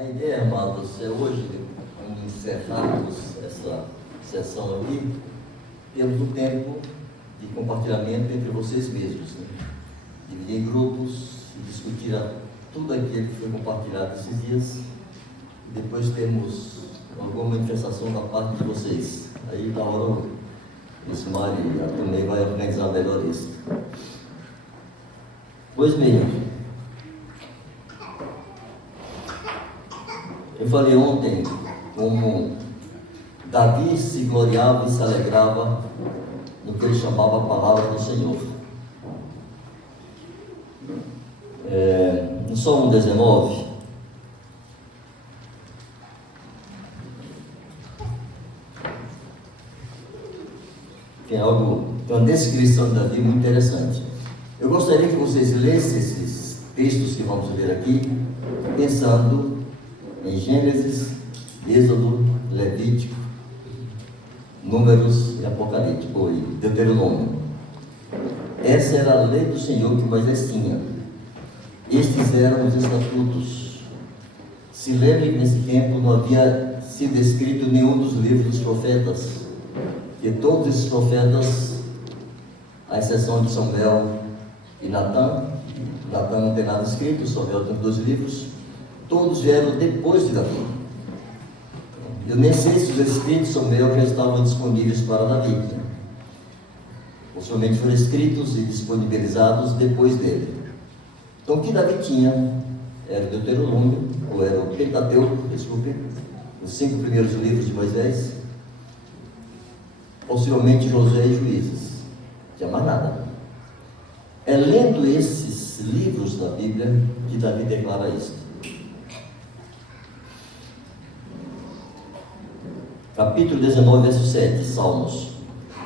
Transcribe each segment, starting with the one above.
A ideia, amados, é hoje, quando encerrarmos essa sessão aqui, temos um tempo de compartilhamento entre vocês mesmos, né? Dividir em grupos e discutir tudo aquilo que foi compartilhado esses dias. E depois temos alguma manifestação da parte de vocês. Aí, na hora, o Ismael e a Tonei vai organizar melhor isso. Pois bem, eu falei ontem como Davi se gloriava e se alegrava no que ele chamava a palavra do Senhor. No Salmo 19, tem uma descrição de Davi muito interessante. Eu gostaria que vocês lessem esses textos que vamos ler aqui, pensando em Gênesis, Êxodo, Levítico, Números e Apocalipse, ou Deuteronômio. Essa era a lei do Senhor que Moisés tinha. Estes eram os estatutos. Se lembre que nesse tempo não havia sido escrito nenhum dos livros dos profetas, e todos esses profetas, à exceção de Samuel e Natã não tem nada escrito, Samuel tem 2 livros, todos vieram depois de Davi. Eu nem sei se os escritos de Samuel já estavam disponíveis para Davi, né? Possivelmente foram escritos e disponibilizados depois dele. Então o que Davi tinha era o Deuteronômio, ou era o Pentateuco, desculpe, os 5 primeiros livros de Moisés, possivelmente Josué e Juízes, não tinha mais nada. É lendo esses livros da Bíblia que Davi declara isso. Capítulo 19, verso 7, Salmos.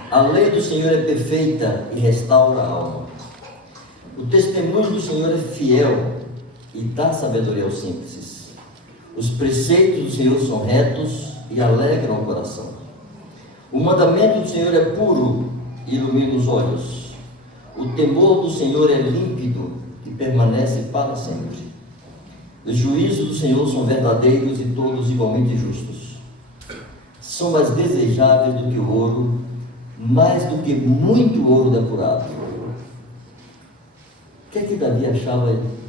A lei do Senhor é perfeita e restaura a alma. O testemunho do Senhor é fiel e dá sabedoria aos simples. Os preceitos do Senhor são retos e alegram o coração. O mandamento do Senhor é puro e ilumina os olhos. O temor do Senhor é límpido e permanece para sempre. Os juízos do Senhor são verdadeiros e todos igualmente justos. São mais desejáveis do que o ouro, mais do que muito ouro depurado. O que é que Davi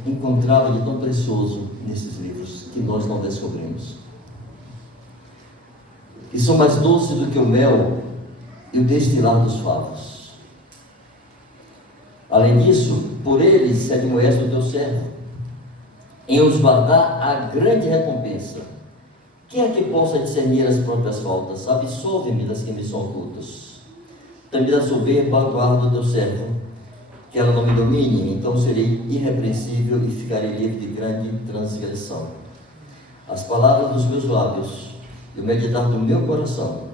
encontrava de tão precioso nesses livros que nós não descobrimos? Que são mais doces do que o mel e o destilar dos favos. Além disso, por eles se admoesta o teu servo, em os guardar a grande recompensa. Quem é que possa discernir as próprias faltas? Absolve-me das que me são ocultas. Também da soberba guarda o teu servo, que ela não me domine, então serei irrepreensível e ficarei livre de grande transgressão. As palavras dos meus lábios e o meditar do meu coração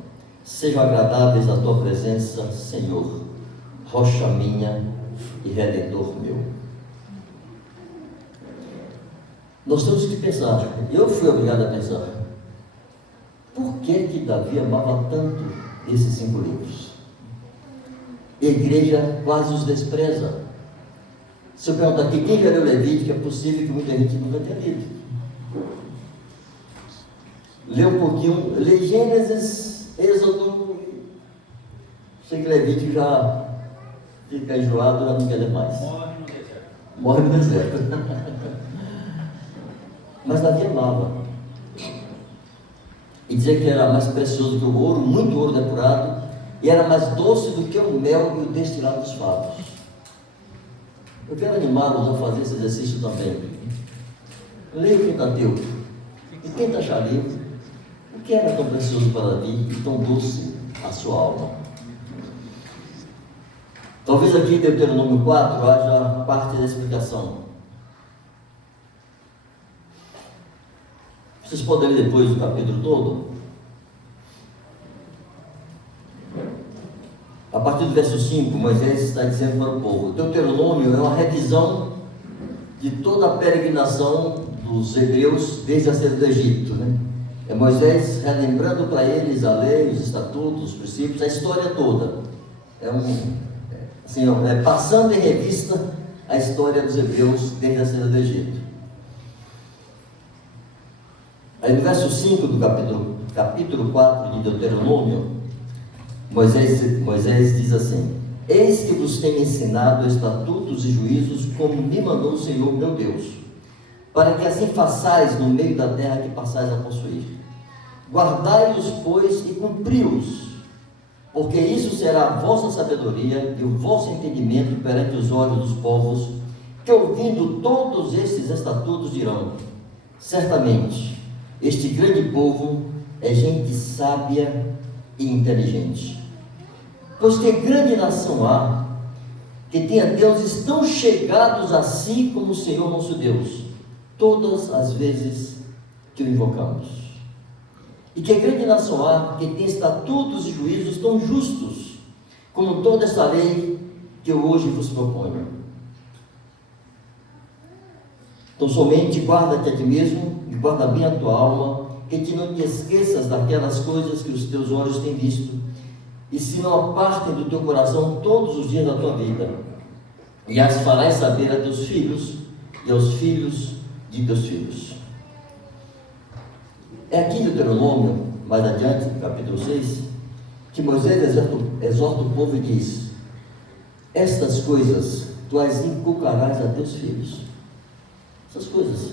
sejam agradáveis à tua presença, Senhor, rocha minha e redentor meu. Nós temos que pensar, eu fui obrigado a pensar, por que Davi amava tanto esses 5 livros? A igreja quase os despreza. Se eu perguntar aqui quem já leu Levítico, é possível que muita gente nunca tenha lido. Lê um pouquinho, lê Gênesis, Êxodo, sei que Levítico já fica enjoado, já não quer ler mais. Morre no deserto. Mas Davi amava. E dizia que era mais precioso que o ouro, muito ouro depurado, e era mais doce do que o mel e o destilado dos favos. Eu quero animá-los a fazer esse exercício também. Leia o Pentateuco e tenta achar ali o que era tão precioso para Davi e tão doce a sua alma. Talvez aqui em Deuteronômio 4 haja parte da explicação. Vocês podem ler depois o capítulo todo. A partir do verso 5, Moisés está dizendo para o povo: o Deuteronômio é uma revisão de toda a peregrinação dos hebreus desde a saída do Egito, né? É Moisés relembrando para eles a lei, os estatutos, os princípios, a história toda. Passando em revista a história dos hebreus desde a saída do Egito. Aí no verso 5 do capítulo 4 de Deuteronômio, Moisés diz assim: eis que vos tenho ensinado estatutos e juízos, como me mandou o Senhor meu Deus, para que assim façais no meio da terra que passais a possuir. Guardai-os, pois, e cumpri-os, porque isso será a vossa sabedoria e o vosso entendimento perante os olhos dos povos, que ouvindo todos estes estatutos dirão: certamente, este grande povo é gente sábia e inteligente. Pois que grande nação há, que tenha deuses tão chegados a si como o Senhor nosso Deus, todas as vezes que o invocamos. E que grande nação há, que tem estatutos e juízos tão justos, como toda esta lei que eu hoje vos proponho. Então somente guarda-te a ti mesmo, e guarda bem a tua alma, que te não te esqueças daquelas coisas que os teus olhos têm visto, e se não apartem do teu coração todos os dias da tua vida, e as farás saber a teus filhos, e aos filhos de teus filhos. É aqui em Deuteronômio, mais adiante, no capítulo 6, que Moisés exorta o povo e diz: estas coisas tu as inculcarás a teus filhos. Essas coisas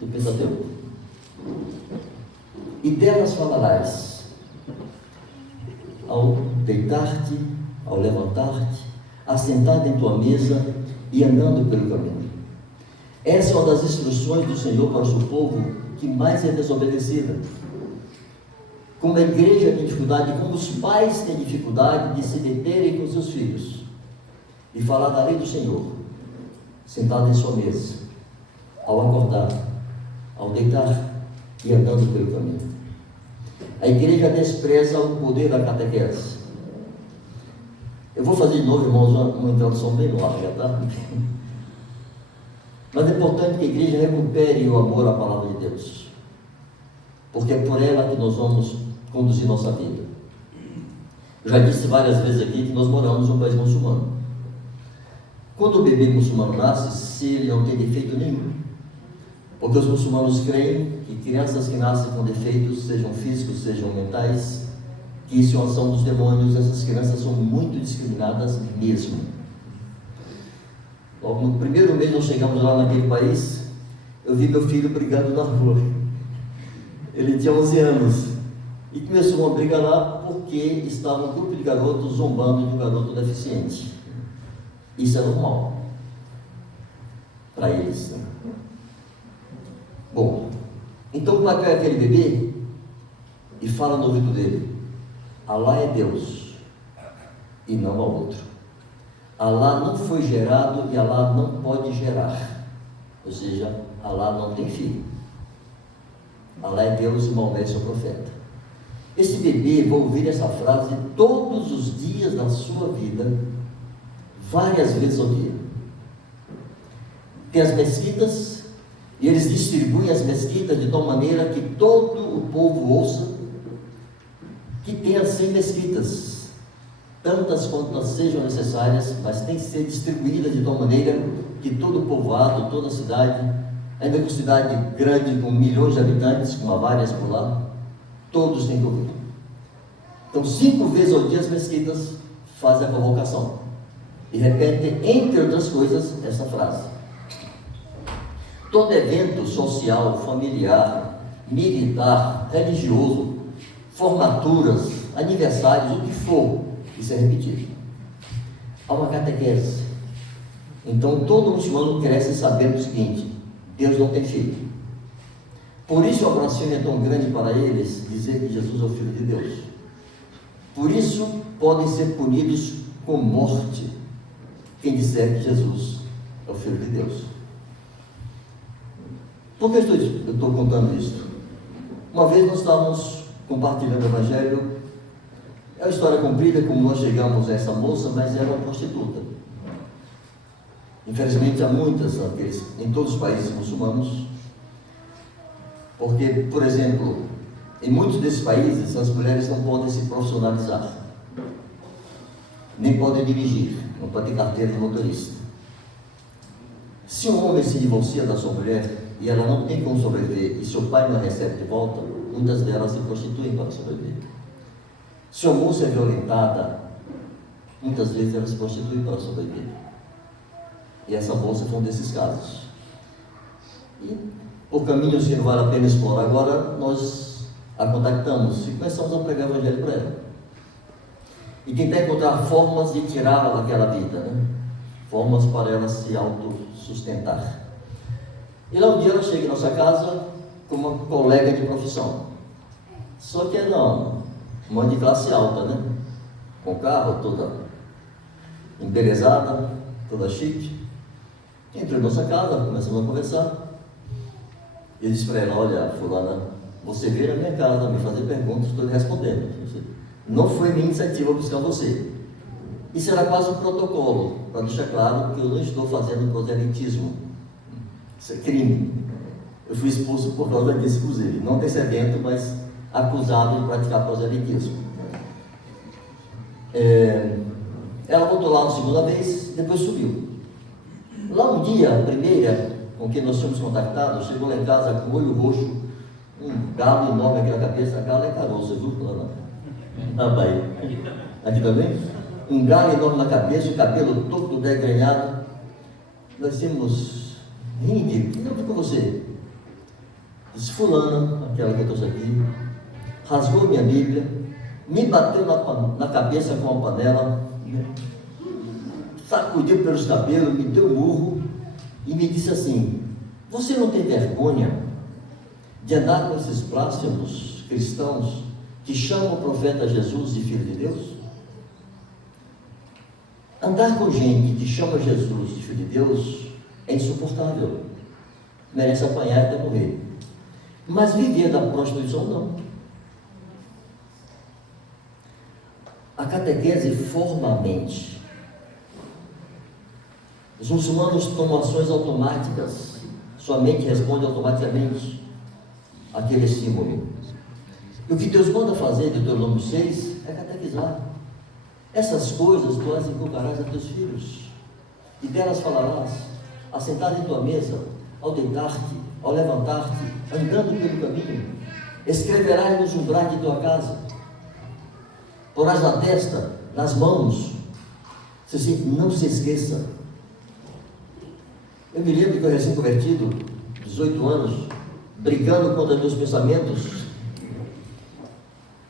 do Pentateuco. E delas falarás ao deitar-te, ao levantar-te, assentado em tua mesa e andando pelo caminho. Essa é uma das instruções do Senhor para o seu povo que mais é desobedecida. Como a igreja tem dificuldade, como os pais têm dificuldade de se deterem com seus filhos e falar da lei do Senhor, sentado em sua mesa, ao acordar, ao deitar e andando pelo caminho. A igreja despreza o poder da catequese. Eu vou fazer de novo, irmãos, uma introdução bem larga, tá? Mas é importante que a igreja recupere o amor à palavra de Deus, porque é por ela que nós vamos conduzir nossa vida. Eu já disse várias vezes aqui que nós moramos em um país muçulmano. Quando o bebê muçulmano nasce, se ele não tem defeito nenhum, porque os muçulmanos creem que crianças que nascem com defeitos, sejam físicos, sejam mentais, que isso é uma ação dos demônios, essas crianças são muito discriminadas mesmo. Logo no primeiro mês nós chegamos lá naquele país, eu vi meu filho brigando na rua. Ele tinha 11 anos e começou uma briga lá porque estava um grupo de garotos zombando de um garoto deficiente. Isso é normal para eles, né? Bom, então o pai pega aquele bebê e fala no ouvido dele: Alá é Deus e não há outro. Alá não foi gerado e Alá não pode gerar, ou seja, Alá não tem filho. Alá é Deus e Maomé é seu profeta. Esse bebê vai ouvir essa frase todos os dias da sua vida, várias vezes ao dia. Tem as mesquitas, e eles distribuem as mesquitas de tal maneira que todo o povo ouça que tenha 100 mesquitas, tantas quantas sejam necessárias, mas tem que ser distribuídas de tal maneira que todo o povoado, toda a cidade, ainda com cidade grande, com milhões de habitantes, com várias por lá, todos têm que ouvir. Então 5 vezes ao dia as mesquitas fazem a convocação e repetem, entre outras coisas, essa frase. Todo evento social, familiar, militar, religioso, formaturas, aniversários, o que for, isso é repetido. Há uma catequese. Então todo muçulmano cresce sabendo o seguinte: Deus não tem filho. Por isso a blasfêmia é tão grande para eles dizer que Jesus é o Filho de Deus. Por isso podem ser punidos com morte quem disser que Jesus é o Filho de Deus. Por que eu estou contando isso? Uma vez nós estávamos compartilhando o Evangelho. É uma história comprida, como nós chegamos a essa moça, mas era uma prostituta. Infelizmente há muitas em todos os países muçulmanos, porque, por exemplo, em muitos desses países as mulheres não podem se profissionalizar, nem podem dirigir, não podem ter carteira de motorista. Se um homem se divorcia da sua mulher e ela não tem como sobreviver, e seu pai não a recebe de volta, muitas delas se prostituem para sobreviver. Se a moça é violentada, muitas vezes ela se prostitui para sobreviver. E essa moça foi um desses casos. E por caminhos que não vale a pena explorar agora, nós a contactamos e começamos a pregar o evangelho para ela. E tentar encontrar formas de tirá-la daquela vida, né? Formas para ela se autossustentar. E lá um dia ela chega em nossa casa com uma colega de profissão. Só que era uma de classe alta, né? Com carro, toda embelezada, toda chique. Entrou em nossa casa, começamos a conversar. Eu disse para ela: olha, fulana, você veio na minha casa me fazer perguntas, estou lhe respondendo. Não foi minha iniciativa buscar você. Isso era quase um protocolo, para deixar claro que eu não estou fazendo proselitismo. Isso é crime. Eu fui expulso por causa disso, inclusive. Não desse evento, mas acusado de praticar proselitismo. Ela voltou lá uma segunda vez, depois subiu. Lá um dia, a primeira com quem nós tínhamos contactado, chegou lá em casa com o olho roxo, um galo enorme aqui na cabeça. Galo é caroço, viu? Na Bahia. Aqui também? Um galo enorme na cabeça, o cabelo todo degrenhado. Nós temos: Rindy, o que eu vi com você? Disse: fulana, aquela que eu trouxe aqui, rasgou minha Bíblia, me bateu na cabeça com uma panela, sacudiu pelos cabelos, me deu um murro e me disse assim: você não tem vergonha de andar com esses blasfemos cristãos que chamam o profeta Jesus de filho de Deus? Andar com gente que chama Jesus de filho de Deus é insuportável, merece apanhar até morrer. Mas viver da prostituição, não. A catequese forma a mente. Os muçulmanos tomam ações automáticas, sua mente responde automaticamente àquele estímulo. E o que Deus manda fazer, de Deuteronômio 6, é catequizar. Essas coisas tu as inculcarás a teus filhos, e delas falarás, assentado em tua mesa, ao deitar-te, ao levantar-te, andando pelo caminho, escreverás nos umbrais de tua casa, porás na testa, nas mãos. Não se esqueça. Eu me lembro que eu recém-convertido, 18 anos, brigando contra meus pensamentos,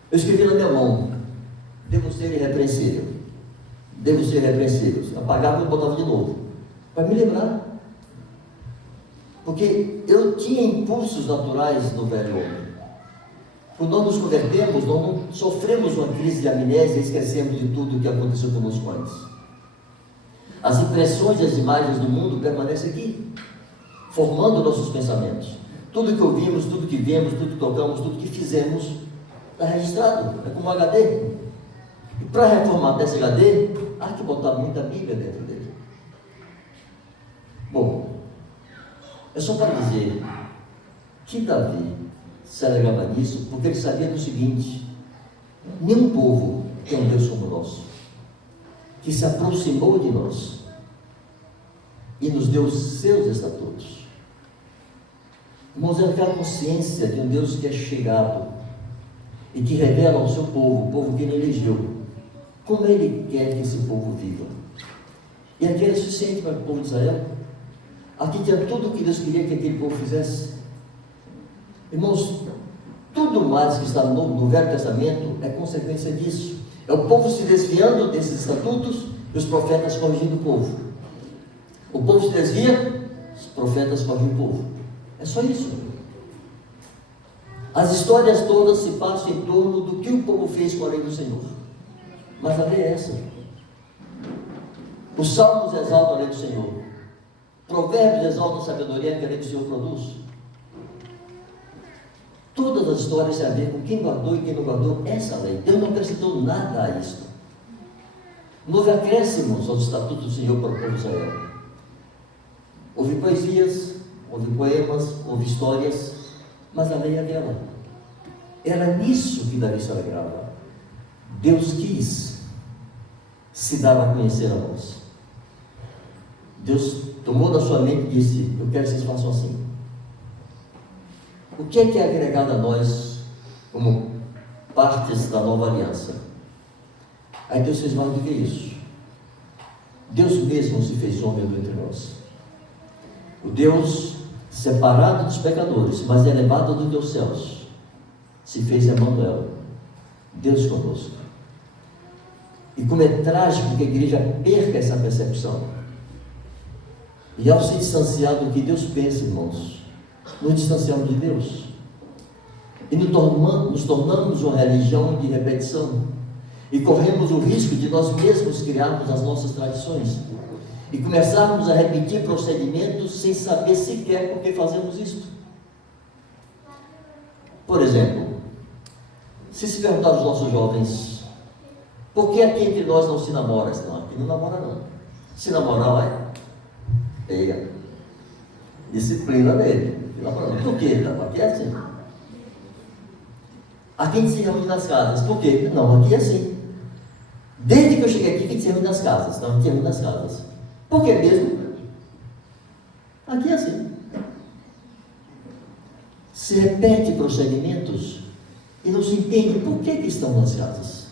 eu escrevi na minha mão: devo ser irrepreensível, devo ser irrepreensível. Apagava e botava de novo, para me lembrar, porque eu tinha impulsos naturais do velho homem. Quando nós nos convertemos, nós não sofremos uma crise de amnésia e esquecemos de tudo o que aconteceu conosco antes. As impressões e as imagens do mundo permanecem aqui, formando nossos pensamentos. Tudo que ouvimos, tudo que vemos, tudo que tocamos, tudo que fizemos, está registrado, é como um HD. E para reformatar esse HD, há que botar muita Bíblia dentro dele. Bom, é só para dizer que Davi se alegrava nisso, porque ele sabia do seguinte: nenhum povo tem um Deus como o nosso, que se aproximou de nós e nos deu os seus estatutos. Irmãos, é aquela consciência de um Deus que é chegado e que revela ao seu povo, o povo que ele elegeu, como ele quer que esse povo viva. E aqui era suficiente para o povo de Israel. Aqui tinha tudo o que Deus queria que aquele povo fizesse. Irmãos, tudo mais que está no Velho Testamento é consequência disso. É o povo se desviando desses estatutos e os profetas corrigindo o povo. O povo se desvia, os profetas corrigem o povo. É só isso. As histórias todas se passam em torno do que o povo fez com a lei do Senhor. Mas a lei é essa. Os salmos exaltam a lei do Senhor. Provérbios exaltam a sabedoria que a lei do Senhor produz. Todas as histórias têm a ver com quem guardou e quem não guardou essa lei. Deus não acrescentou nada a isto. Não houve acréscimos aos estatutos do Senhor para o povo de Israel. Houve poesias, houve poemas, houve histórias, mas a lei é dela. Era nisso que Davi se alegrava. Deus quis se dar a conhecer a nós. Deus tomou da sua mente e disse: eu quero que vocês façam assim. O que é agregado a nós como partes da nova aliança? Aí Deus fez mais do que isso. Deus mesmo se fez homem entre nós. O Deus separado dos pecadores, mas elevado dos céus, se fez Emmanuel, Deus conosco. E como é trágico que a igreja perca essa percepção. E ao se distanciar do que Deus pensa, irmãos, nos distanciamos de Deus. E nos tornamos uma religião de repetição. E corremos o risco de nós mesmos criarmos as nossas tradições. E começarmos a repetir procedimentos sem saber sequer por que fazemos isto. Por exemplo, se perguntar aos nossos jovens, por que aqui entre nós não se namora? Não, aqui não namora não. Se namorar, vai. Pega. Disciplina dele. Por quê? Aqui é assim. Aqui a gente se reúne nas casas. Por quê? Não, aqui é assim. Desde que eu cheguei aqui, a gente se reúne nas casas. Não, a gente se reúne nas casas. Por que mesmo? Aqui é assim. Se repete procedimentos e não se entende por que estão nas casas.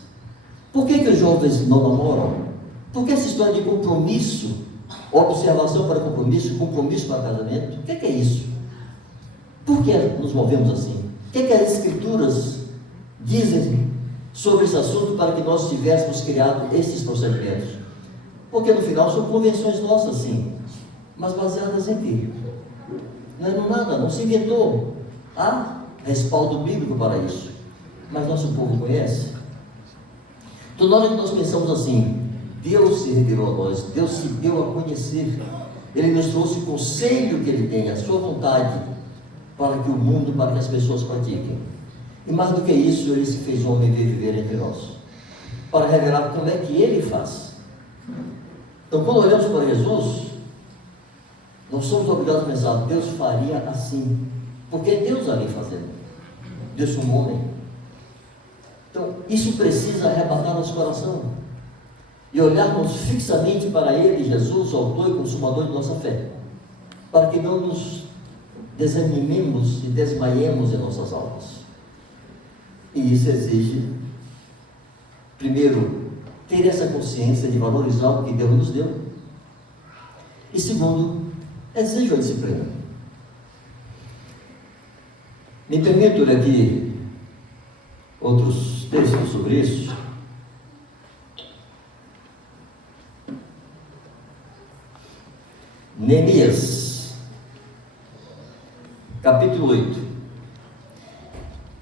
Por que os jovens não namoram? Por que essa história de compromisso, observação para compromisso para casamento? O que é isso? Por que nos movemos assim? O que as Escrituras dizem sobre esse assunto para que nós tivéssemos criado esses procedimentos? Porque no final são convenções nossas, sim, mas baseadas em quê? Não é no nada, não se inventou. Há respaldo bíblico para isso, mas nosso povo conhece. Então, na hora que nós pensamos assim, Deus se revelou a nós, Deus se deu a conhecer, Ele nos trouxe o conselho que Ele tem, a sua vontade, para que o mundo, para que as pessoas pratiquem. E mais do que isso, Ele se fez homem e veio viver entre nós, para revelar como é que Ele faz. Então, quando olhamos para Jesus, nós somos obrigados a pensar, Deus faria assim, porque é Deus ali fazendo, Deus como homem. Então, isso precisa arrebatar nosso coração e olharmos fixamente para Ele, Jesus, o autor e consumador de nossa fé, para que não nos desanimemos e desmaiemos em nossas almas. E isso exige, primeiro, ter essa consciência de valorizar o que Deus nos deu, e segundo, exige a disciplina. Me permito ler aqui outros textos sobre isso. Neemias, capítulo 8.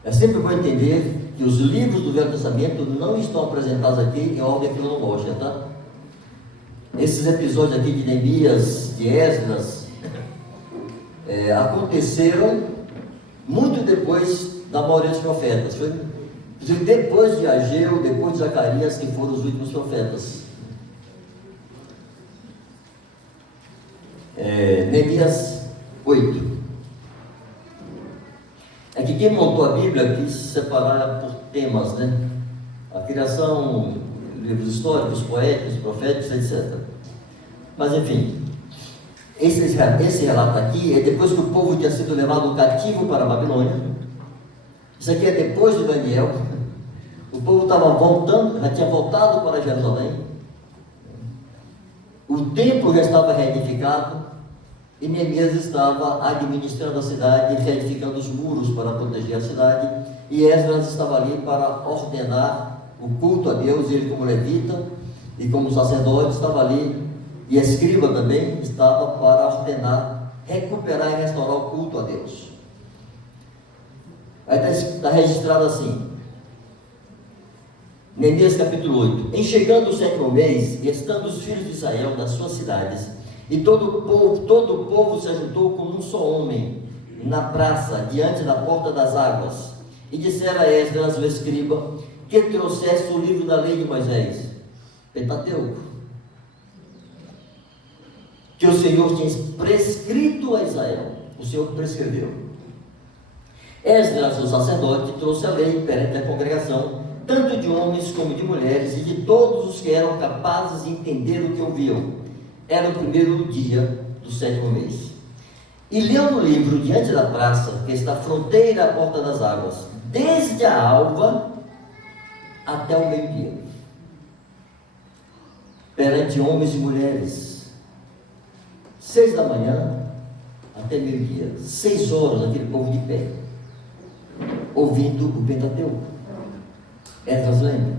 É sempre bom entender que os livros do Velho Testamento não estão apresentados aqui em ordem cronológica, tá? Esses episódios aqui de Neemias, de Esdras, aconteceram muito depois da maioria dos profetas. Foi depois de Ageu, depois de Zacarias, que foram os últimos profetas. Neemias 8. É que quem montou a Bíblia quis separar por temas, né? A criação, livros históricos, poéticos, proféticos, etc. Mas enfim, esse relato aqui é depois que o povo tinha sido levado cativo para a Babilônia. Isso aqui é depois de Daniel. O povo estava voltando, já tinha voltado para Jerusalém. O templo já estava reedificado e Neemias estava administrando a cidade, reedificando os muros para proteger a cidade, e Esdras estava ali para ordenar o culto a Deus. Ele, como levita e como sacerdote, estava ali, e a escriba também estava para ordenar, recuperar e restaurar o culto a Deus. Aí está registrado assim, Neemias capítulo 8. Em chegando o 7º mês, e estando os filhos de Israel nas suas cidades, e todo o povo se ajuntou como um só homem, na praça, diante da porta das águas, e disseram a Esdras, o escriba, que trouxesse o livro da lei de Moisés, Pentateuco, que o Senhor tinha prescrito a Israel. O Senhor prescreveu. Esdras, o sacerdote, trouxe a lei perante a congregação, tanto de homens como de mulheres, e de todos os que eram capazes de entender o que ouviam. Era o primeiro dia do 7º mês. E leu no livro diante da praça, que está à fronteira à porta das águas, desde a alva até o meio-dia, perante homens e mulheres, 6 da manhã até meio-dia, 6 horas, aquele povo de pé, ouvindo o Pentateuco. Esdras lembra?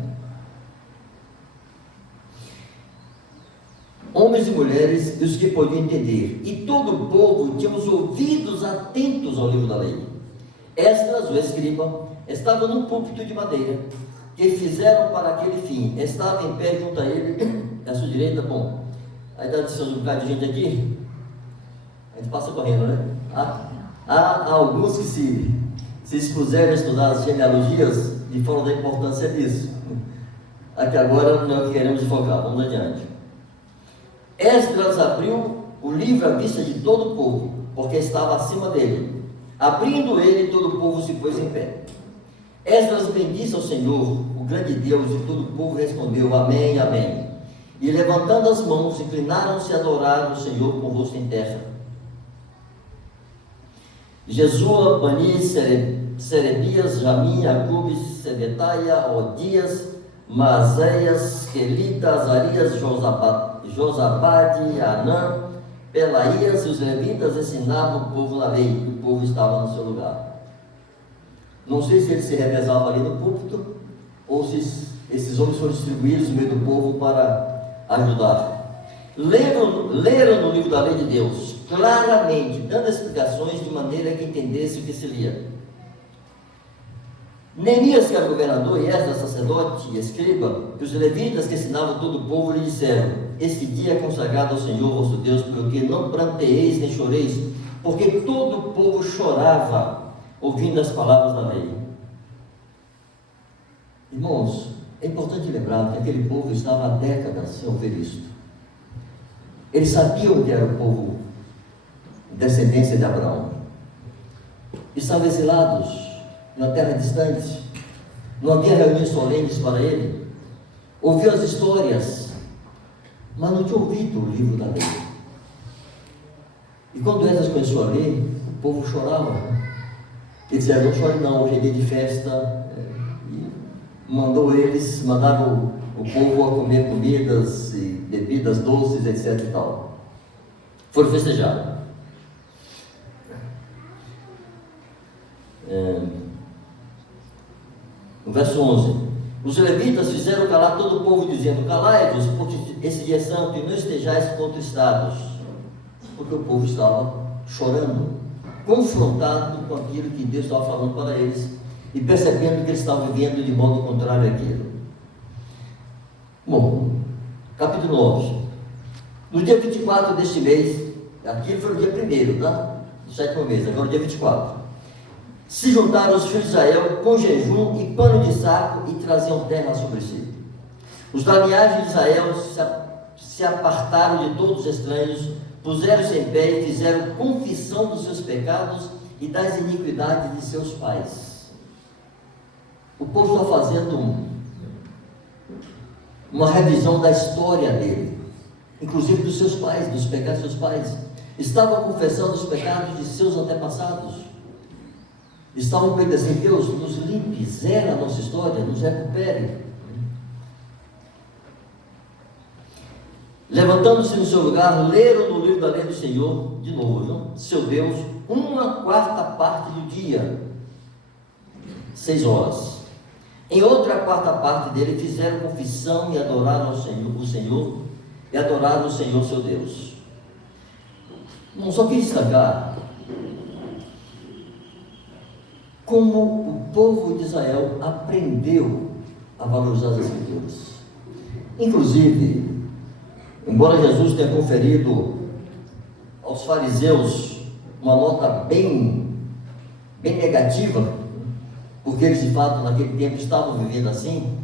Homens e mulheres, e os que podiam entender, e todo o povo tinha os ouvidos atentos ao livro da lei. Esdras, o escriba, estava num púlpito de madeira, que fizeram para aquele fim. Estava em pé junto a ele, à sua direita. Bom, aí está um bocado de gente aqui, a gente passa correndo, né? Há alguns que se expuseram a estudar as genealogias e falam da importância disso. Aqui agora não é o que queremos focar, vamos adiante. Esdras abriu o livro à vista de todo o povo, porque estava acima dele. Abrindo ele, todo o povo se pôs em pé. Esdras bendisse ao Senhor, o grande Deus, e todo o povo respondeu: Amém, Amém. E levantando as mãos, inclinaram-se a adorar o Senhor com o rosto em terra. Jesua, Bani, Serebias, Jamim, Acube, Sebetaia, Odias, Maazéias, Quelita, Azarias, Josabade, Anã, Pelaías e os levitas ensinavam o povo na lei, e o povo estava no seu lugar. Não sei se eles se revezavam ali no púlpito, ou se esses homens foram distribuídos no meio do povo para ajudar. Leram no livro da lei de Deus, claramente, dando explicações de maneira que entendesse o que se lia. Neemias, que era governador, e Esdras, sacerdote e escriba, e os levitas que ensinavam todo o povo, lhe disseram: Este dia é consagrado ao Senhor vosso Deus, porque não pranteeis nem choreis, porque todo o povo chorava ouvindo as palavras da lei. Irmãos, é importante lembrar que aquele povo estava há décadas sem ouvir isto. Eles sabiam que era o povo descendência de Abraão. Estavam exilados em uma terra distante, não havia reuniões solenes para ele, ouviu as histórias, mas não tinha ouvido o livro da lei. E quando Esdras começou a ler, o povo chorava. Ele dizia: Não chore não, hoje é dia de festa. E mandaram o povo a comer comidas e bebidas doces, etc e tal. Foram festejar. No verso 11: Os levitas fizeram calar todo o povo, dizendo: Calai-vos, porque esse dia é santo, e não estejais contristados. Porque o povo estava chorando, confrontado com aquilo que Deus estava falando para eles, e percebendo que eles estavam vivendo de modo contrário àquilo. Bom, capítulo 9. No dia 24 deste mês, aquilo foi o dia 1º, tá? Do 7º mês, agora o dia 24. Se juntaram os filhos de Israel com jejum e pano de saco, e traziam terra sobre si. Os da linhagem de Israel se apartaram de todos os estranhos, puseram-se em pé e fizeram confissão dos seus pecados e das iniquidades de seus pais. O povo está fazendo uma revisão da história dele, inclusive dos seus pais, dos pecados dos seus pais. Estavam confessando os pecados de seus antepassados. Estavam pedindo assim: Deus, nos limpe, zera a nossa história, nos recupere. Levantando-se no seu lugar, leram no livro da lei do Senhor, de novo, viu? Seu Deus, 1/4 parte do dia, 6 horas. Em outra 4ª parte dele, fizeram confissão e adoraram o Senhor, e adoraram o Senhor seu Deus. Não só quis destacar como o povo de Israel aprendeu a valorizar as Escrituras. Inclusive, embora Jesus tenha conferido aos fariseus uma nota bem negativa, porque eles de fato naquele tempo estavam vivendo assim,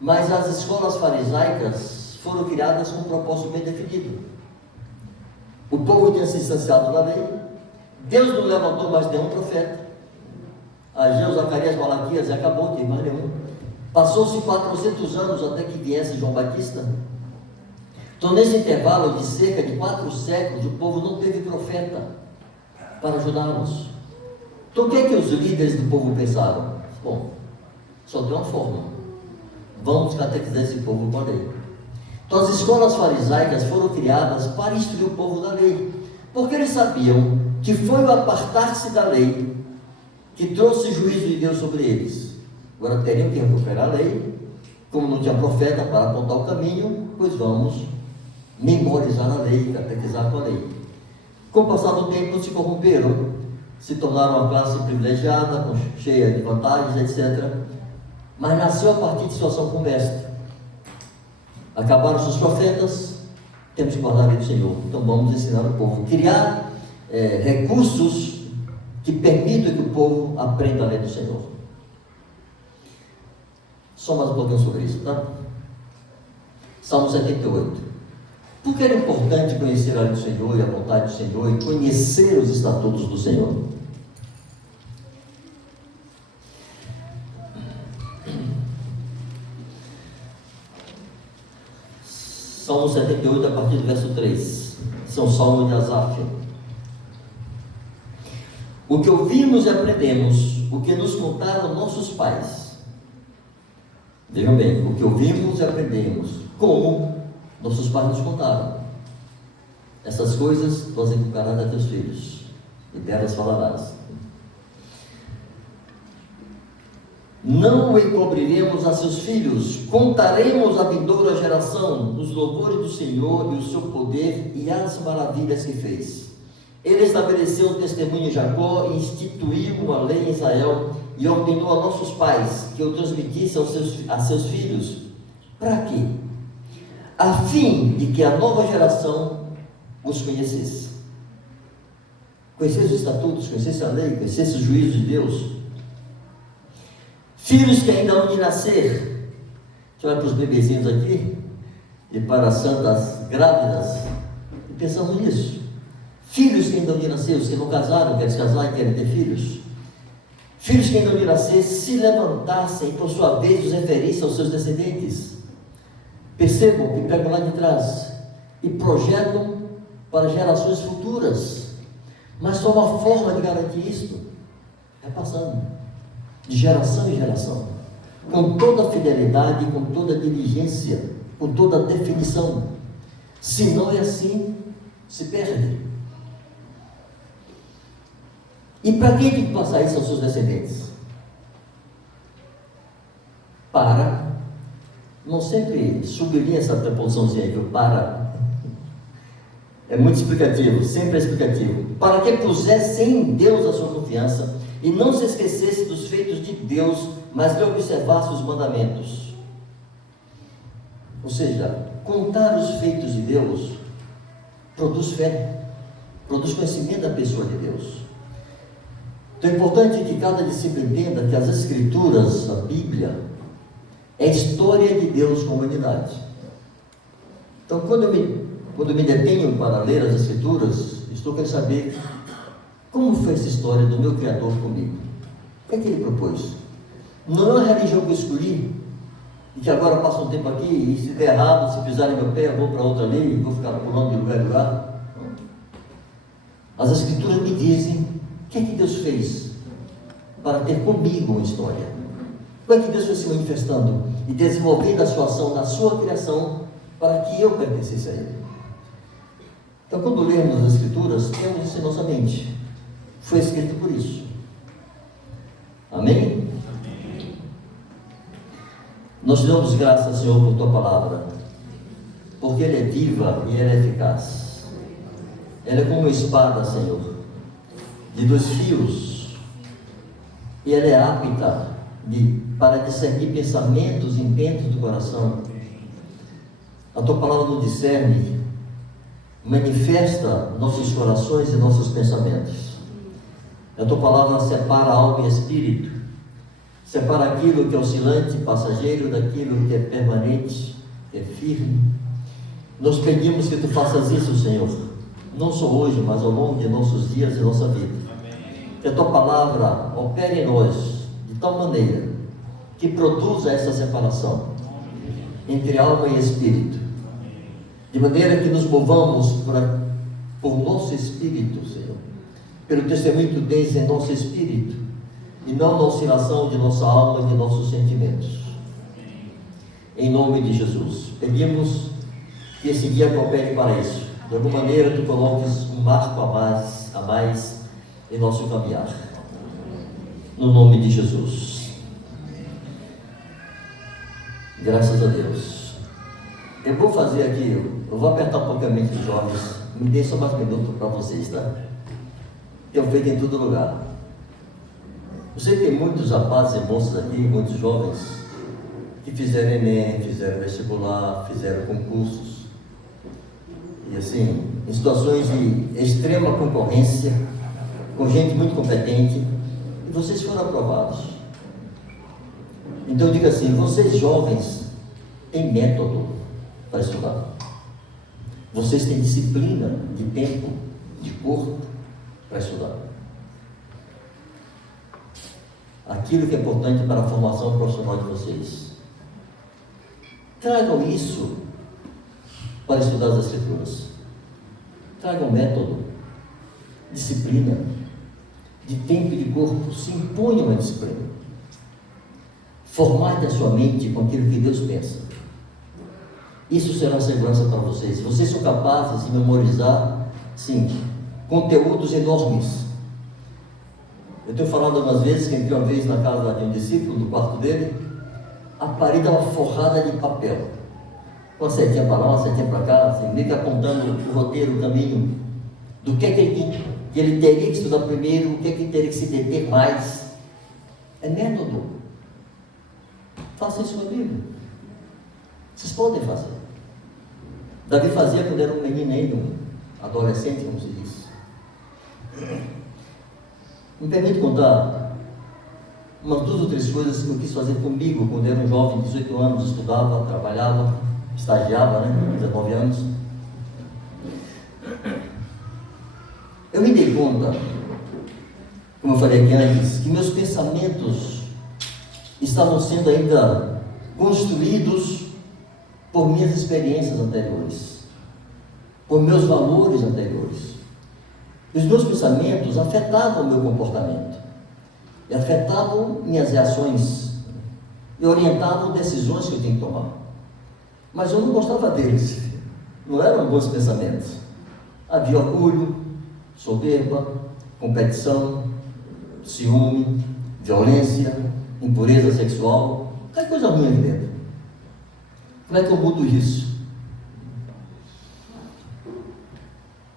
mas as escolas farisaicas foram criadas com um propósito bem definido. O povo tinha se distanciado da lei, Deus não levantou mais nenhum profeta, Ageu, Zacarias, Malaquias, e acabou, tem mais nenhum. Passou-se 400 anos até que viesse João Batista. Então, nesse intervalo de cerca de 4 séculos, o povo não teve profeta. para ajudá-los. Então o que é que os líderes do povo pensaram? Bom, só tem uma forma: vamos catequizar esse povo com a lei. Então as escolas farisaicas foram criadas para instruir o povo da lei, porque eles sabiam que foi o apartar-se da lei que trouxe o juízo de Deus sobre eles. Agora teriam que recuperar a lei. Como não tinha profeta para apontar o caminho, pois vamos memorizar a lei, catequizar com a lei. Com o passar do tempo se corromperam, se tornaram uma classe privilegiada, cheia de vantagens, etc. Mas nasceu a partir de situação como esta. Acabaram-se os profetas, temos que guardar a lei do Senhor. Então vamos ensinar o povo, criar recursos que permitam que o povo aprenda a lei do Senhor. Só mais um pouquinho sobre isso, tá? Salmo 78. Por que era importante conhecer a lei do Senhor e a vontade do Senhor e conhecer os estatutos do Senhor? Salmo 78, a partir do verso 3. Esse é um salmo de Asaf. O que ouvimos e aprendemos, o que nos contaram nossos pais. Vejam bem, o que ouvimos e aprendemos, como nossos pais nos contaram. Essas coisas nós inculcarás a teus filhos, e delas falarás. Não o encobriremos a seus filhos, contaremos à vindoura geração os louvores do Senhor e o seu poder e as maravilhas que fez. Ele estabeleceu um testemunho em Jacó e instituiu uma lei em Israel e ordenou a nossos pais que o transmitisse a seus filhos. Para quê? A fim de que a nova geração os conhecesse. Conhecesse os estatutos, conhecesse a lei, conhecesse os juízos de Deus. Filhos que ainda hão de nascer. A gente olha para os bebezinhos aqui e para as santas grávidas e pensamos nisso. Filhos que ainda hão de nascer, os que não casaram, querem se casar e querem ter filhos. Filhos que ainda hão de nascer se levantassem e por sua vez os referissem aos seus descendentes. Percebam que pegam lá de trás e projetam para gerações futuras. Mas só uma forma de garantir isso é passando de geração em geração, com toda a fidelidade, com toda a diligência, com toda a definição. Se não é assim, se perde. E para quem tem que passar isso aos seus descendentes? Para, não sempre sublinha essa preposiçãozinha aí, que o para é muito explicativo, sempre é explicativo. Para que pusesse em Deus a sua confiança e não se esquecesse dos feitos de Deus, mas lhe observasse os mandamentos. Ou seja, contar os feitos de Deus produz fé, produz conhecimento da pessoa de Deus. Então é importante que cada discípulo entenda que as Escrituras, a Bíblia, é a história de Deus com a humanidade. Então quando eu me detenho para ler as Escrituras, estou querendo saber como foi essa história do meu Criador comigo. O que é que ele propôs? Não é a religião que eu escolhi, e que agora passa um tempo aqui, e se der errado, se pisar em meu pé, eu vou para outra ali, e vou ficar pulando de lugar em lugar. Não. As Escrituras me dizem o que é que Deus fez para ter comigo uma história. Como é que Deus foi se manifestando e desenvolvendo a sua ação na sua criação para que eu pertencesse a Ele. Então, quando lemos as Escrituras, temos isso em nossa mente. Foi escrito por isso. Amém? Amém. Nós te damos graças, Senhor, por Tua palavra, porque ela é viva e ela é eficaz. Ela é como uma espada, Senhor, de 2 fios, e ela é apta para discernir pensamentos e intentos do coração. A Tua palavra nos discerne, manifesta nossos corações e nossos pensamentos. A Tua palavra separa alma e espírito, separa aquilo que é oscilante, passageiro, daquilo que é permanente, que é firme. Nós pedimos que Tu faças isso, Senhor, não só hoje, mas ao longo de nossos dias e nossa vida. Que a Tua palavra opere em nós de tal maneira que produza essa separação entre alma e espírito, de maneira que nos movamos por nosso espírito, Senhor, pelo testemunho que tu tens em nosso espírito, e não na oscilação de nossa alma e de nossos sentimentos. Em nome de Jesus, pedimos que esse dia coopere para isso. De alguma maneira, tu coloques um marco a mais em nosso caminhar. No nome de Jesus. Graças a Deus. Eu vou fazer aqui, eu vou apertar um pouquinho a mente dos jovens. Me dê só mais um minuto para vocês, tá? Tenho feito em todo lugar. Eu sei que tem muitos rapazes e moças aqui, muitos jovens, que fizeram Enem, fizeram vestibular, fizeram concursos. E assim, em situações de extrema concorrência, com gente muito competente, e vocês foram aprovados. Então eu digo assim, vocês jovens têm método para estudar. Vocês têm disciplina de tempo, de corpo para estudar. Aquilo que é importante para a formação profissional de vocês. Tragam isso para estudar as Escrituras. Tragam método, disciplina, de tempo e de corpo. Se imponham a disciplina. Formate a sua mente com aquilo que Deus pensa. Isso será segurança para vocês. Vocês são capazes de memorizar, sim, conteúdos enormes. Eu tenho falado algumas vezes que entrei uma vez na casa de um discípulo, no quarto dele, a parede estava forrada de papel. Uma setinha para lá, uma setinha para cá, assim, meio que apontando o roteiro, o caminho, do que ele teria que estudar primeiro, o que ele teria que se deter mais. É método. Faça isso com a Bíblia. Vocês podem fazer. Davi fazia quando era um menino ainda, um adolescente, como se diz. Me permite contar umas 2 ou 3 coisas que eu quis fazer comigo quando era um jovem, 18 anos, estudava, trabalhava, estagiava, 19 anos. Eu me dei conta, como eu falei aqui antes, que meus pensamentos estavam sendo ainda construídos por minhas experiências anteriores, por meus valores anteriores. Os meus pensamentos afetavam o meu comportamento, e afetavam minhas reações, e orientavam decisões que eu tenho que tomar. Mas eu não gostava deles, não eram bons pensamentos. Havia orgulho, soberba, competição, ciúme, violência, impureza sexual, qualquer coisa ruim aqui dentro. Como é que eu mudo isso?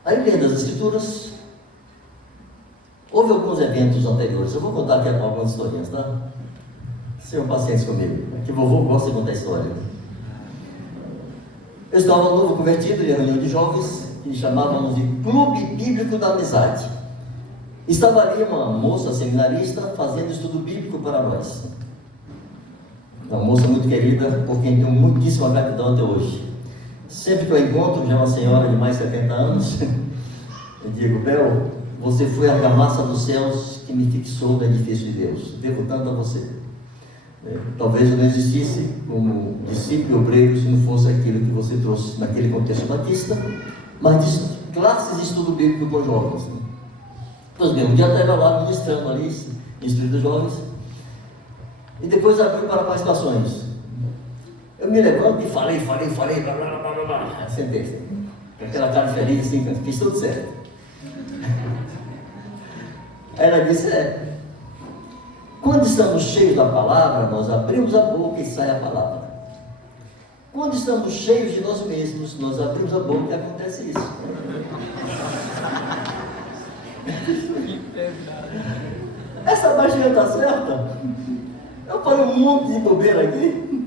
Aí, lendo as Escrituras, houve alguns eventos anteriores. Eu vou contar aqui algumas historinhas, tá? Sejam pacientes comigo. Aqui vovô gosta de contar história. Eu estava novo convertido em reunião de jovens, que chamávamos de Clube Bíblico da Amizade. Estava ali uma moça seminarista fazendo estudo bíblico para nós. Uma moça muito querida, por quem tenho muitíssima gratidão até hoje. Sempre que eu encontro, já uma senhora de mais de 70 anos, eu digo: Bel, você foi a argamassa dos céus que me fixou no edifício de Deus. Devo tanto a você. Talvez eu não existisse como discípulo obreiro se não fosse aquilo que você trouxe naquele contexto batista, mas de classes de estudo bíblico com jovens. Pois bem, um dia eu estava lá ministrando ali, instruindo jovens, e depois abriu para participações. Eu me levanto e falei, blá, blá, blá, blá, blá. Sentei, com aquela cara feliz, assim, fiz tudo certo. Aí ela disse: quando estamos cheios da palavra, nós abrimos a boca e sai a palavra. Quando estamos cheios de nós mesmos, nós abrimos a boca e acontece isso. Essa baixinha está certa? Eu falei um monte de bobeira aqui,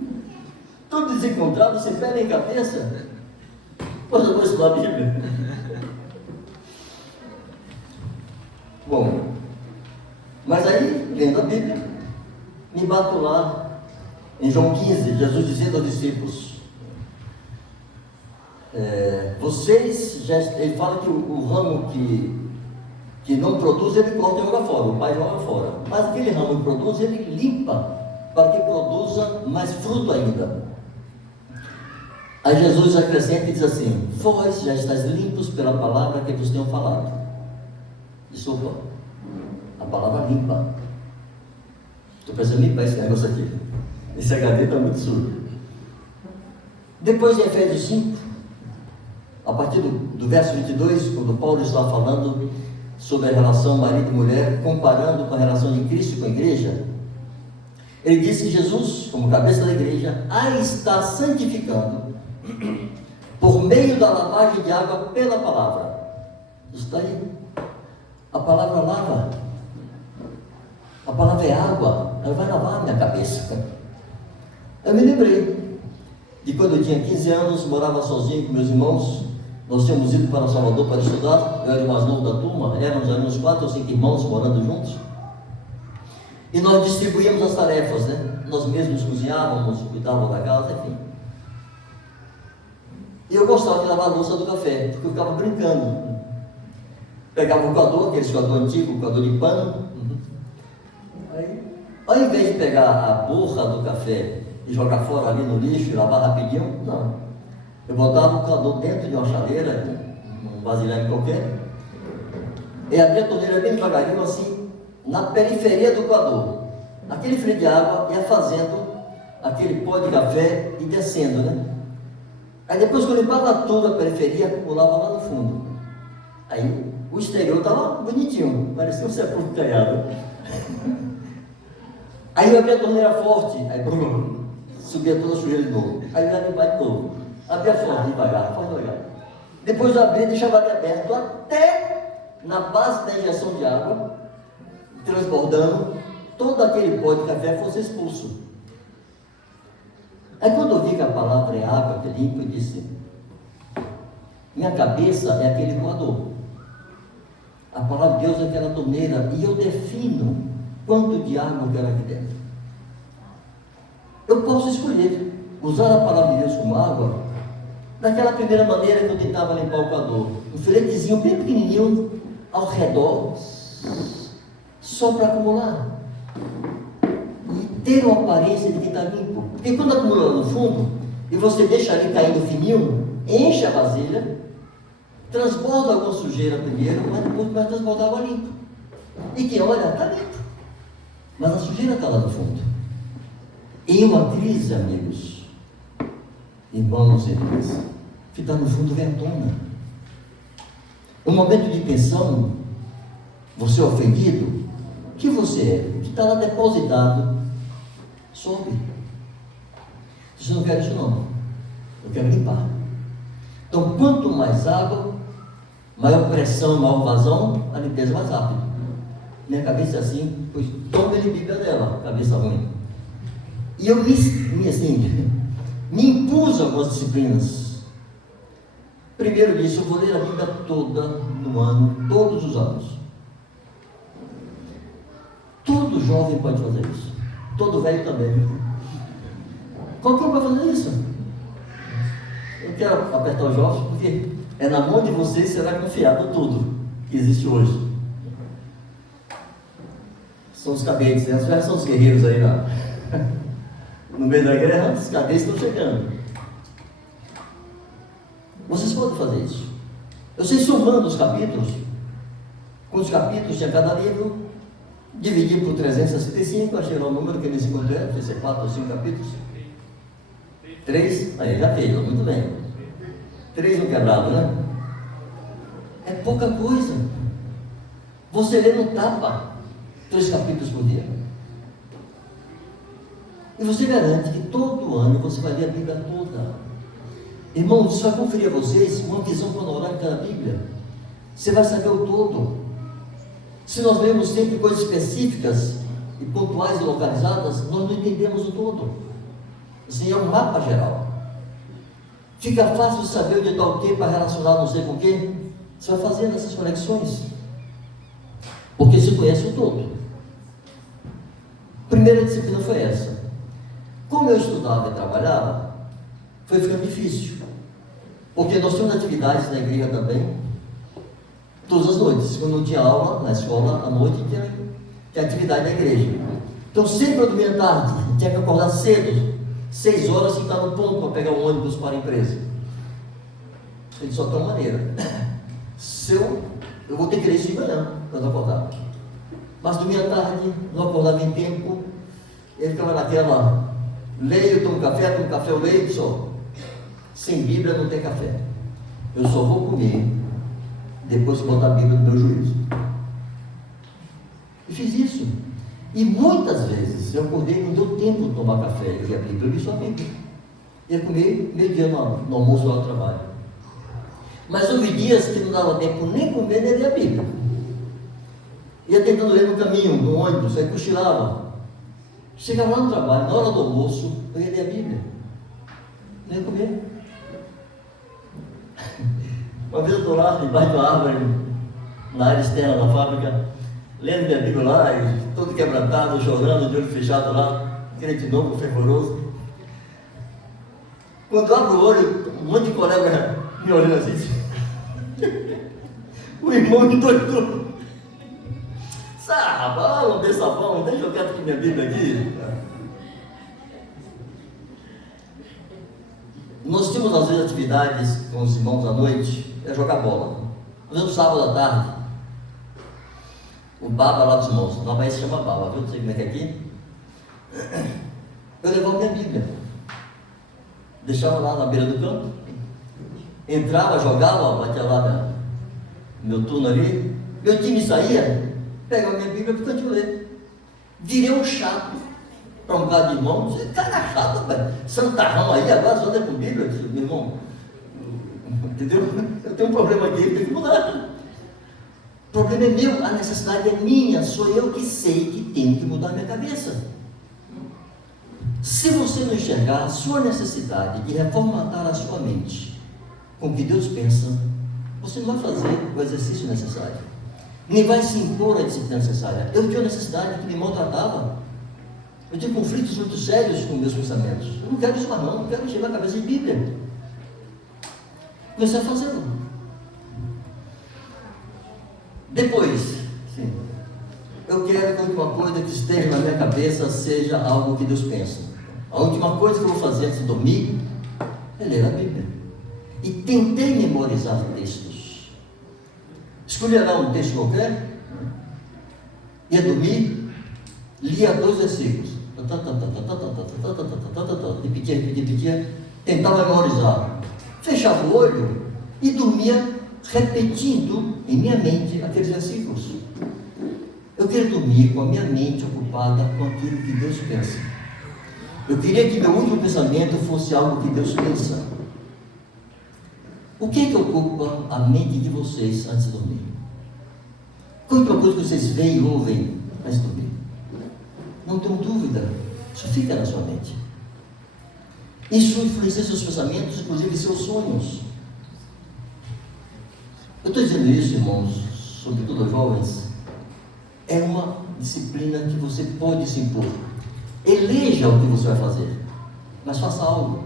tudo desencontrado, sem pé nem cabeça. Pois eu vou estudar a Bíblia. Bom, mas aí, lendo a Bíblia, me bato lá em João 15, Jesus dizendo aos discípulos: ele fala que o ramo que não produz, ele corta e joga fora, o pai joga fora. Mas aquele ramo que produz, ele limpa, para que produza mais fruto ainda. Aí Jesus acrescenta e diz assim: vós já estáis limpos pela palavra que vos tenho falado. de sopa. A palavra limpa. Estou pensando em limpar esse negócio aqui. Esse HD está muito sujo. Depois de Efésios 5, a partir do verso 22, quando Paulo está falando sobre a relação marido e mulher, comparando com a relação de Cristo com a igreja, ele diz que Jesus, como cabeça da igreja, a está santificando por meio da lavagem de água pela palavra. Isso está aí. A palavra lava. A palavra é água. Ela vai lavar a minha cabeça. Eu me lembrei de quando eu tinha 15 anos, morava sozinho com meus irmãos. Nós tínhamos ido para Salvador para estudar. Eu era o mais novo da turma. Éramos ali uns 4 ou 5 irmãos morando juntos. E nós distribuíamos as tarefas, né? Nós mesmos cozinhávamos, cuidávamos da casa, enfim. E eu gostava de lavar a louça do café, porque eu ficava brincando. Pegava o coador, aquele coador antigo, o coador de pano. Aí, ao invés de pegar a borra do café e jogar fora ali no lixo e lavar rapidinho, não. Eu botava o coador dentro de uma chaleira, um vasilhame qualquer, e abria a torneira bem devagarinho, assim, na periferia do coador. Aquele frio de água ia fazendo aquele pó de café e descendo, né? Aí depois que eu limpava toda a periferia, acumulava lá no fundo. Aí o exterior estava bonitinho, parecia um sepulcro talhado. Aí eu abria a torneira forte, aí subia toda a sujeira de novo. Aí eu ia limpar de novo. Abria forte, devagar. Depois eu abria e deixava ali aberto até na base da injeção de água, transbordando, todo aquele pó de café fosse expulso. Aí quando eu vi que a palavra é água que limpa, eu disse: minha cabeça é aquele coador. A palavra de Deus é aquela torneira, e eu defino quanto de água eu quero aqui dentro. Eu posso escolher usar a palavra de Deus como água, daquela primeira maneira que eu tentava limpar o coador, um filetezinho bem pequenininho ao redor, só para acumular e ter uma aparência de que está limpo. Porque quando acumula no fundo e você deixa ali caindo fininho, enche a vasilha, transborda alguma sujeira primeiro, mas depois vai transbordar água limpa. E quem olha, está limpo, mas a sujeira está lá no fundo. Em uma crise, amigos, irmãos e irmãs, que está no fundo vem à tona. Um momento de tensão, você é ofendido, o que você é? O que está lá depositado, sobe. Você não quer isso não, eu quero limpar. Então quanto mais água, maior pressão, maior vazão, a limpeza mais rápida. Minha cabeça é assim, pois toma ele Bíblia dela, cabeça ruim. E eu me impus algumas disciplinas. Primeiro disso, eu vou ler a Bíblia toda no ano, todos os anos. Todo jovem pode fazer isso. Todo velho também. Qualquer um pode fazer isso. Eu quero apertar os jovens porque é na mão de vocês que será confiado tudo que existe hoje. São os cadetes, né? Os velhos são os guerreiros aí no meio da guerra, os cadetes estão chegando. Vocês podem fazer isso. Eu sei, somando os capítulos, quantos capítulos tinha cada livro, dividi por 365, achei lá o número que eles encontraram, não sei se é 4 ou 5 capítulos. 3, aí já veio, muito bem. 3 no quebrado, né? É pouca coisa. Você lê no tapa 3 capítulos por dia. E você garante que todo ano você vai ler a Bíblia toda. Irmãos, isso vai conferir a vocês uma visão panorâmica da Bíblia. Você vai saber o todo. Se nós lemos sempre coisas específicas e pontuais e localizadas, nós não entendemos o todo. Assim, é um mapa geral. Fica fácil de saber onde está o que para relacionar não sei com o que. Você vai fazendo essas conexões, porque você conhece o todo. Primeira disciplina foi essa. Como eu estudava e trabalhava, foi ficando difícil, porque nós tínhamos atividades na igreja também, todas as noites. Quando não tinha aula na escola, à noite tinha atividade na igreja. Então sempre eu dormia tarde, tinha que acordar cedo, 6 horas, e estar no ponto para pegar o ônibus para a empresa. De só tal maneira, se eu Eu vou ter que ler isso de manhã, quando acordar. Mas domingo à tarde, não acordava em tempo, ele ficava naquela, leio, tomo café, eu leio, só. Sem Bíblia não tem café. Eu só vou comer depois que botar a Bíblia no meu juízo. E fiz isso. E muitas vezes eu acordei e não deu tempo de tomar café e a Bíblia, eu li só a Bíblia. Ia comer meio-dia no almoço lá no trabalho. Mas houve dias que não dava tempo nem comer nem ler a Bíblia. Ia tentando ler no caminho, no ônibus, aí cochilava. Chegava lá no trabalho, na hora do almoço, eu ia ler a Bíblia. Não ia comer. Uma vez eu estou lá, debaixo de uma árvore, na área externa da fábrica, lendo minha Bíblia lá, e todo quebrantado, chorando, de olho fechado lá, crente novo, fervoroso. Quando eu abro o olho, um monte de colega me olhando assim. O irmão me doidou. Rapaz, não tem sabão, deixa eu quieto aqui minha Bíblia aqui. Nós tínhamos às vezes atividades com os irmãos à noite, é jogar bola. Às vezes no sábado à tarde, o Baba lá dos irmãos, na Bahia se chama Baba, viu? Não sei como é que é aqui. Eu levava minha Bíblia, deixava lá na beira do campo, entrava, jogava, batia lá no meu turno ali, meu time saía, pegava minha Bíblia para eu ler. Virei um chato para um bocado de irmão. Você cara chato, velho. Santarrão aí, agora só lê com Bíblia, meu irmão. Entendeu? Eu tenho um problema aqui, eu tenho que mudar. O problema é meu, a necessidade é minha, sou eu que sei que tenho que mudar a minha cabeça. Se você não enxergar a sua necessidade de reformatar a sua mente com o que Deus pensa, você não vai fazer o exercício necessário, nem vai se impor a disciplina necessária. Eu tinha necessidade que me maltratava, eu tinha conflitos muito sérios com meus pensamentos. Eu não quero isso mais não quero encher a cabeça de Bíblia. Comecei a fazê-lo. Depois, sim, eu quero que a última coisa que esteja na minha cabeça seja algo que Deus pensa. A última coisa que eu vou fazer antes de dormir é ler a Bíblia. E tentei memorizar textos. Escolhi lá um texto qualquer, ia dormir, lia 2 versículos, repetia, tentava memorizar, fechava o olho e dormia repetindo em minha mente aqueles versículos. Eu queria dormir com a minha mente ocupada com aquilo que Deus pensa. Eu queria que meu último pensamento fosse algo que Deus pensa. O que é que ocupa a mente de vocês antes de dormir? Qual é a coisa que vocês veem e ouvem antes de dormir? Não tenho dúvida, isso fica na sua mente. Isso influencia seus pensamentos, inclusive seus sonhos. Eu estou dizendo isso, irmãos, sobretudo aos jovens, é uma disciplina que você pode se impor. Eleja o que você vai fazer, mas faça algo.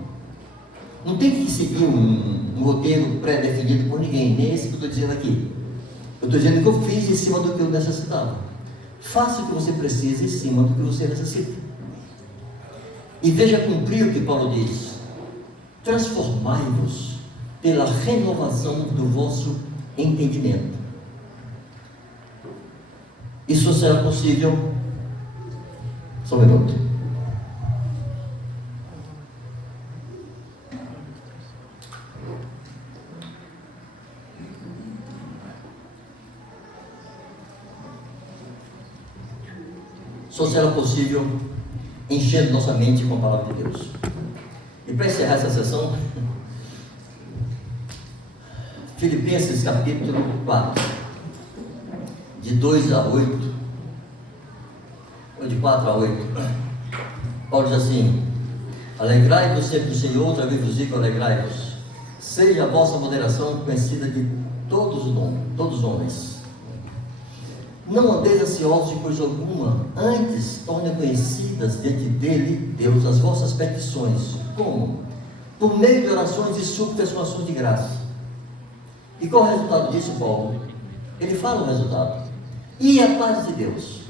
Não tem que seguir um roteiro pré-definido por ninguém, nem esse que eu estou dizendo aqui. Eu estou dizendo que eu fiz em cima do que eu necessitava. Faça o que você precisa em cima do que você necessita. E veja cumprir o que Paulo diz: transformai-vos pela renovação do vosso entendimento. Isso será possível. Só um minuto. Só será possível enchendo nossa mente com a palavra de Deus. E para encerrar essa sessão, Filipenses capítulo 4, de 2 a 8, ou de 4 a 8, Paulo diz assim: alegrai-vos sempre no Senhor, outra vez vos digo, alegrai-vos. Seja a vossa moderação conhecida de todos os homens. Não andeis ansiosos de coisa alguma, antes tornem conhecidas diante dele, Deus, as vossas petições. Como? Por meio de orações e súplicas com ações de graça. E qual é o resultado disso, Paulo? Ele fala o resultado. E a paz de Deus,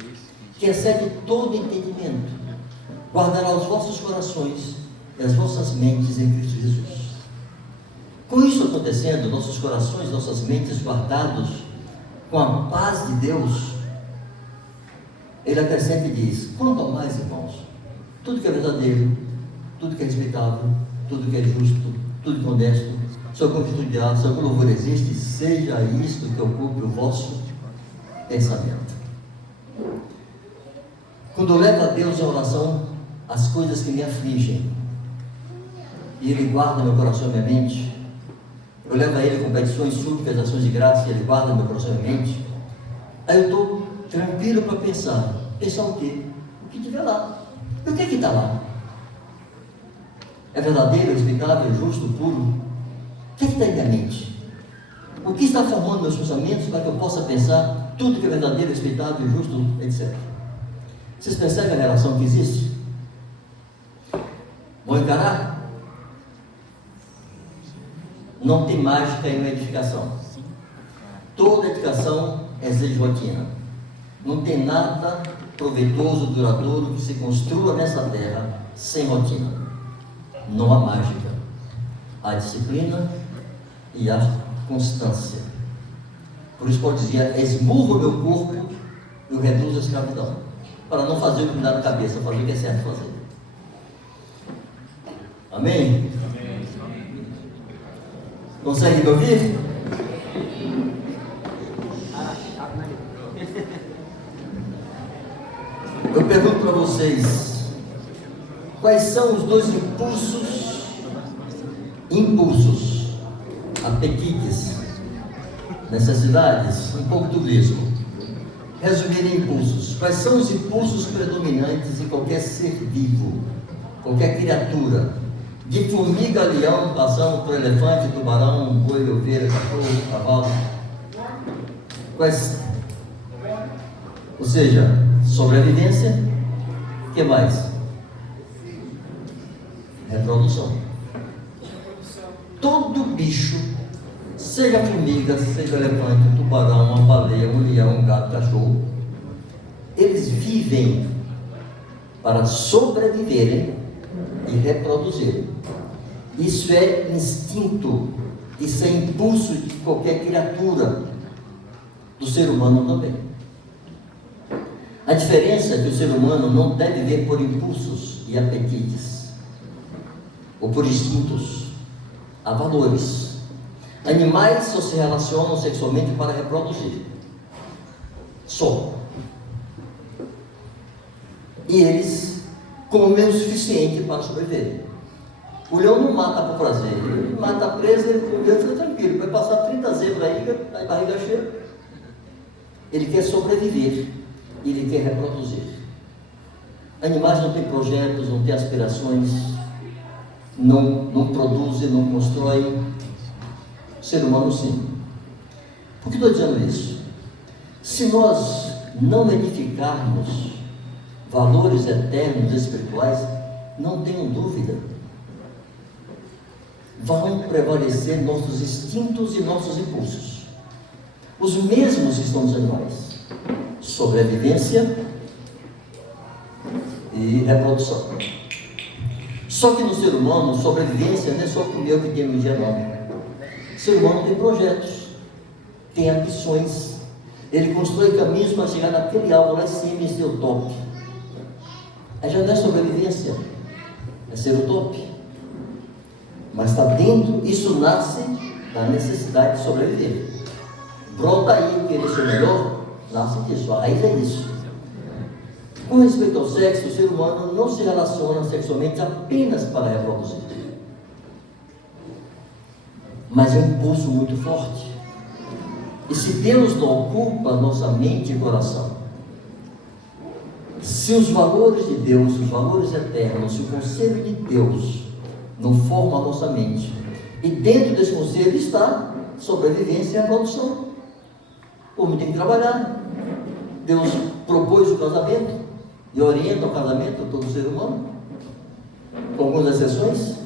que excede todo entendimento, guardará os vossos corações e as vossas mentes em Cristo Jesus. Com isso acontecendo, nossos corações, nossas mentes guardados, com a paz de Deus, ele acrescenta e diz: quanto a mais, irmãos, tudo que é verdadeiro, tudo que é respeitável, tudo que é justo, tudo que é honesto, se algum estudioso, se algum louvor existe, seja isto que ocupe o vosso pensamento. Quando eu levo a Deus em oração as coisas que me afligem, e Ele guarda meu coração e minha mente, eu levo a Ele com petições, súplicas, ações de graça, e Ele guarda meu coração e minha mente, aí eu estou tranquilo para pensar. Pensar o quê? O que estiver lá. E o que está lá? É verdadeiro, respeitável, justo, puro? O que está em minha mente? O que está formando meus pensamentos para que eu possa pensar tudo que é verdadeiro, respeitável, justo, etc. Vocês percebem a relação que existe? Vão encarar? Não tem mágica em uma edificação. Toda edificação é exige rotina. Não tem nada proveitoso, duradouro que se construa nessa terra sem rotina. Não há mágica. Há disciplina e há constância. Por isso pode dizer: esmurro o meu corpo e o reduzo à escravidão, para não fazer o que me dá na cabeça, fazer o que é certo fazer. Amém? Consegue me ouvir? Eu pergunto para vocês: quais são os dois impulsos, apetites, necessidades, um pouco tudo isso. Resumir em impulsos. Quais são os impulsos predominantes em qualquer ser vivo, qualquer criatura? De formiga a leão, passando por elefante, tubarão, boi, ovelha, cachorro, cavalo. Quais? Ou seja, sobrevivência. O que mais? Reprodução. Todo bicho, seja formiga, seja elefante, tubarão, uma baleia, um leão, um gato, cachorro, eles vivem para sobreviverem e reproduzirem. Isso é instinto, isso é impulso de qualquer criatura, do ser humano também. A diferença é que o ser humano não deve viver por impulsos e apetites, ou por instintos. Há valores. Animais só se relacionam sexualmente para reproduzir. Só. E eles comem o suficiente para sobreviver. O leão não mata por prazer. Ele mata a presa, ele comeu e fica tranquilo. Vai passar 30 zebras aí, a barriga cheia. Ele quer sobreviver. Ele quer reproduzir. Animais não têm projetos, não têm aspirações, não produzem, não constroem. O ser humano sim. Por que estou dizendo isso? Se nós não edificarmos valores eternos espirituais, não tenham dúvida, vão prevalecer nossos instintos e nossos impulsos, os mesmos que estão nos animais: sobrevivência e reprodução. Só que no ser humano, sobrevivência não é só comer o que tem no dia, não. O ser humano tem projetos, tem ambições, ele constrói caminhos para chegar naquele alvo lá em cima e ser o top. Aí já não é sobrevivência, é ser o top. Mas está dentro, isso nasce da necessidade de sobreviver. Brota aí querer ser melhor, nasce disso, a raiz é isso. Com respeito ao sexo, o ser humano não se relaciona sexualmente apenas para reproduzir, mas é um impulso muito forte. E se Deus não ocupa nossa mente e coração, se os valores de Deus, os valores eternos, se o conselho de Deus não forma a nossa mente, e dentro desse conselho está sobrevivência e reprodução. O homem tem que trabalhar. Deus propôs o casamento e orienta o casamento a todo ser humano, com algumas exceções.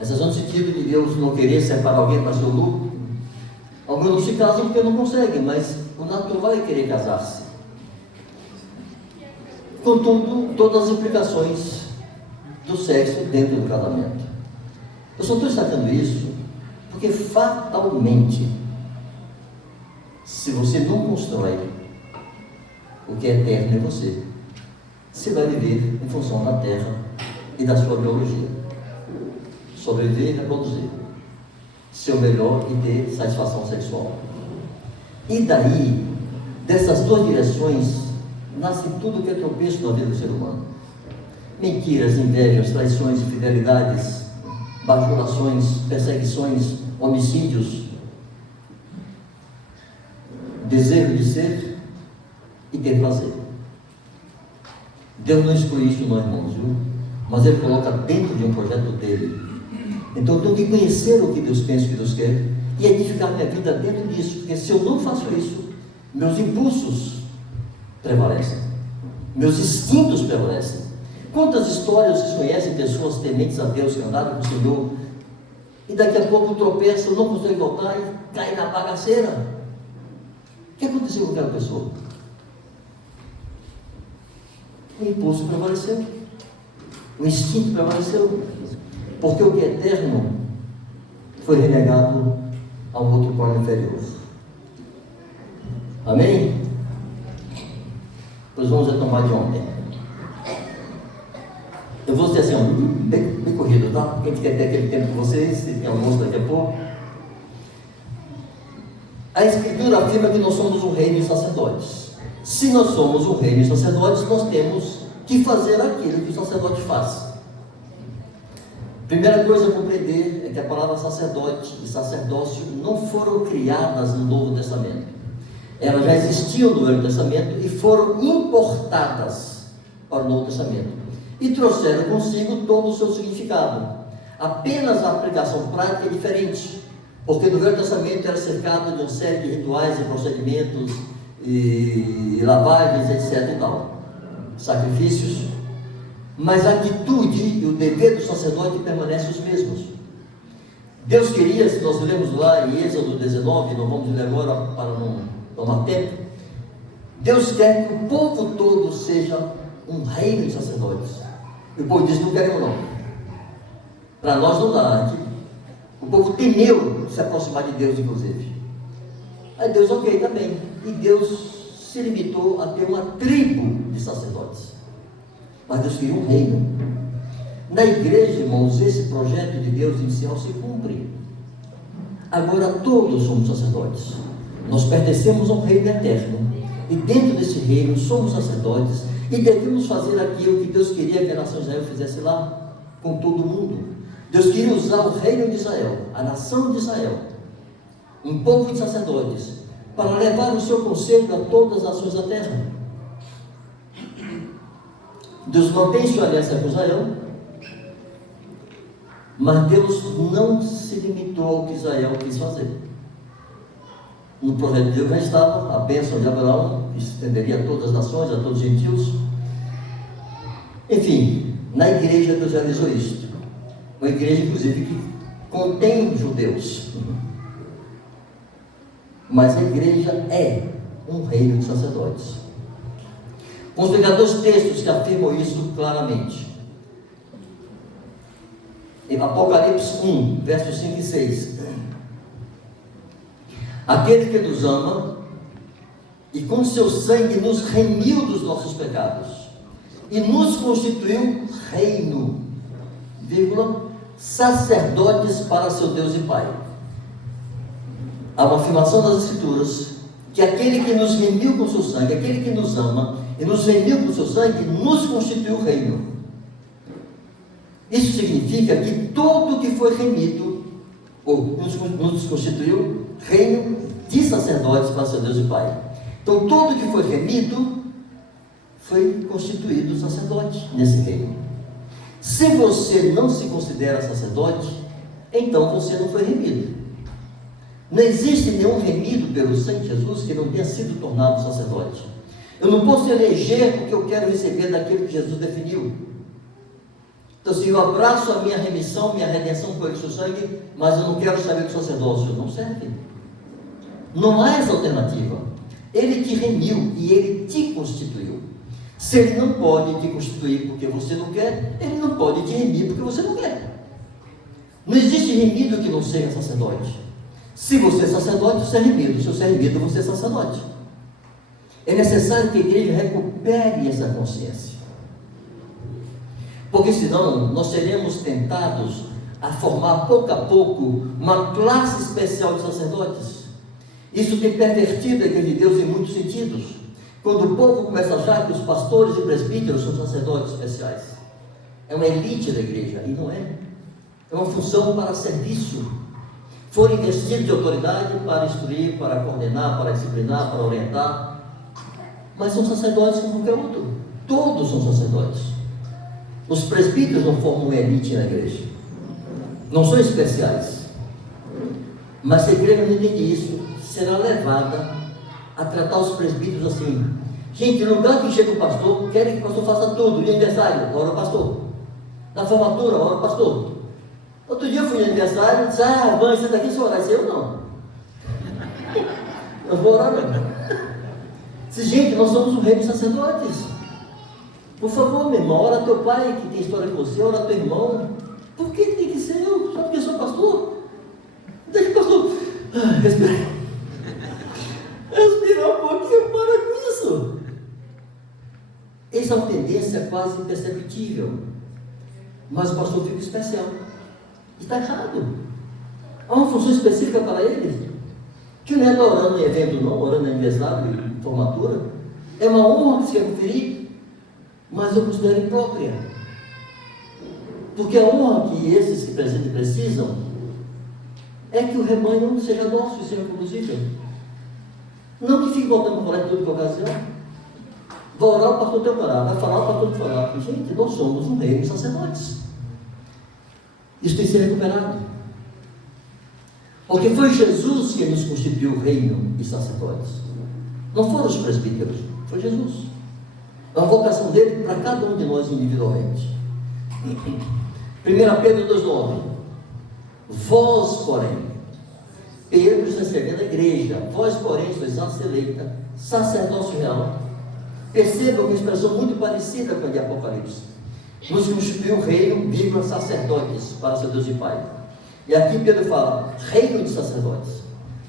Exceção no sentido de Deus não querer separar alguém para seu lucro. Alguns não se casam porque não conseguem, mas o natural é querer casar-se. Contudo, todas as implicações do sexo dentro do casamento. Eu só estou destacando isso porque fatalmente Se você não constrói o que é eterno em você, você vai viver em função da terra e da sua biologia. Sobreviver e reproduzir. Ser o melhor e ter satisfação sexual. E daí, dessas duas direções, nasce tudo que é tropeço na vida do ser humano. Mentiras, invejas, traições, infidelidades, bajulações, perseguições, homicídios, desejo de ser e ter prazer. Deus não exclui isso, não, irmãos, viu? Mas Ele coloca dentro de um projeto dele. Então eu tenho que conhecer o que Deus pensa, o que Deus quer, e edificar minha vida dentro disso, porque se eu não faço isso, meus impulsos prevalecem, meus instintos prevalecem. Quantas histórias vocês conhecem de pessoas tementes a Deus que andaram com o Senhor, e daqui a pouco tropeçam, não conseguem voltar e caem na bagaceira? O que aconteceu com aquela pessoa? O impulso prevaleceu, o instinto prevaleceu, porque o que é eterno foi renegado a um outro plano inferior. Amém? Pois vamos retomar de ontem. Eu vou ser assim, bem corrido, tá? Quem quer ter aquele tempo com vocês, se tem almoço daqui a pouco. A Escritura afirma que nós somos um reino de sacerdotes. Se nós somos um reino de sacerdotes, nós temos que fazer aquilo que o sacerdote faz. Primeira coisa a compreender é que a palavra sacerdote e sacerdócio não foram criadas no Novo Testamento. Elas já existiam no Velho Testamento e foram importadas para o Novo Testamento e trouxeram consigo todo o seu significado. Apenas a aplicação prática é diferente, porque no Velho Testamento era cercado de uma série de rituais e procedimentos e lavagens, etc. e tal, sacrifícios. Mas a atitude e o dever do sacerdote permanecem os mesmos. Deus queria, se nós lemos lá em Êxodo 19, não vamos ler agora para não tomar tempo, Deus quer que o povo todo seja um reino de sacerdotes. E o povo diz: não queremos não. Para nós não dá. O povo temeu se aproximar de Deus, inclusive. Aí Deus, ok, está bem. E Deus se limitou a ter uma tribo de sacerdotes. Mas Deus queria um reino. Na igreja, irmãos, esse projeto de Deus inicial se cumpre. Agora todos somos sacerdotes. Nós pertencemos a um reino eterno. E dentro desse reino somos sacerdotes. E devemos fazer aquilo que Deus queria que a nação de Israel fizesse lá, com todo mundo. Deus queria usar o reino de Israel, a nação de Israel, um povo de sacerdotes, para levar o seu conselho a todas as nações da terra. Deus mantém sua aliança com Israel, mas Deus não se limitou ao que Israel quis fazer. No projeto de Deus já estava a bênção de Abraão, que se estenderia a todas as nações, a todos os gentios. Enfim, na igreja Deus realizou isso. Uma igreja, inclusive, que contém judeus. Mas a igreja é um reino de sacerdotes. Vamos pegar dois textos que afirmam isso claramente. Em Apocalipse 1, versos 5 e 6. Aquele que nos ama e com seu sangue nos remiu dos nossos pecados e nos constituiu reino, vírgula, sacerdotes para seu Deus e Pai. Há uma afirmação das Escrituras que aquele que nos remiu com seu sangue, aquele que nos ama e nos remiu com seu sangue, nos constituiu reino. Isso significa que todo que foi remido, ou nos constituiu reino de sacerdotes para seu Deus e Pai. Então todo que foi remido foi constituído sacerdote nesse reino. Se você não se considera sacerdote, então você não foi remido. Não existe nenhum remido pelo sangue de Jesus que não tenha sido tornado sacerdote. Eu não posso eleger o que eu quero receber daquilo que Jesus definiu. Então, se eu abraço a minha remissão, minha redenção por ele, seu sangue, mas eu não quero saber do sacerdócio, não serve. Não há essa alternativa. Ele te remiu e ele te constituiu. Se ele não pode te constituir porque você não quer, ele não pode te remir porque você não quer. Não existe remido que não seja sacerdote. Se você é sacerdote, você é remido. Se você é remido, você é sacerdote. É necessário que a igreja recupere essa consciência. Porque senão nós seremos tentados a formar pouco a pouco uma classe especial de sacerdotes. Isso tem pervertido a igreja de Deus em muitos sentidos. Quando o povo começa a achar que os pastores e presbíteros são sacerdotes especiais. É uma elite da igreja, e não é. É uma função para serviço. Foram investidos de autoridade para instruir, para coordenar, para disciplinar, para orientar. Mas são sacerdotes como qualquer outro. Todos são sacerdotes. Os presbíteros não formam uma elite na igreja. Não são especiais. Mas se a igreja não entende isso, será levada a tratar os presbíteros assim. Gente, no lugar que chega o pastor, querem que o pastor faça tudo. No aniversário, ora o pastor. Na formatura, ora o pastor. Outro dia eu fui no aniversário e disse: Vans, você está aqui, se orar? Eu não. Eu vou orar não. Disse: gente, nós somos um reino de sacerdotes. Por favor, meu irmão, ora teu pai que tem história com você, ora teu irmão. Por que tem que ser eu? Só porque eu sou pastor? Deixa o pastor respirar. Respirar um pouquinho, para com isso. Essa é uma tendência quase imperceptível. Mas o pastor fica especial. Está errado. Há uma função específica para eles. Que não é orando em evento, não, orando em aniversário, em formatura. É uma honra que se quer conferir, mas eu considero imprópria. Porque a honra que esses que presidem precisam é que o rebanho seja dócil e seja conduzível. Não que fique voltando para falar em toda ocasião. Vai orar, o pastor tem que orar. Vai falar, o pastor tem que falar. Gente, nós somos um reino de sacerdotes. Isso tem que ser recuperado. Porque foi Jesus que nos constituiu reino e sacerdotes. Não foram os presbíteros, foi Jesus. É uma vocação dele para cada um de nós individualmente. 1 Pedro 2,9. Vós, porém, Pedro está escrevendo a igreja, vós, porém, sois raça eleita, sacerdócio real. Percebam que é uma expressão muito parecida com a de Apocalipse. Nos constituiu reino, vírgula, sacerdotes para seu Deus e Pai. E aqui Pedro fala, reino de sacerdotes.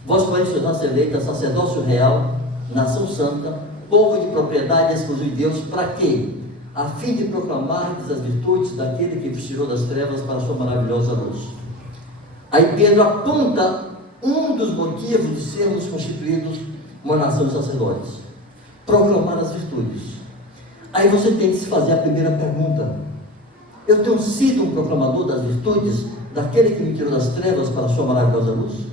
Vós, porém, sois raça eleita, sacerdócio real, nação santa, povo de propriedade exclusiva de Deus, para quê? A fim de proclamardes as virtudes daquele que vos tirou das trevas para a sua maravilhosa luz. Aí Pedro aponta um dos motivos de sermos constituídos uma nação de sacerdotes: proclamar as virtudes. Aí você tem que se fazer a primeira pergunta: eu tenho sido um proclamador das virtudes daquele que me tirou das trevas para a sua maravilhosa luz?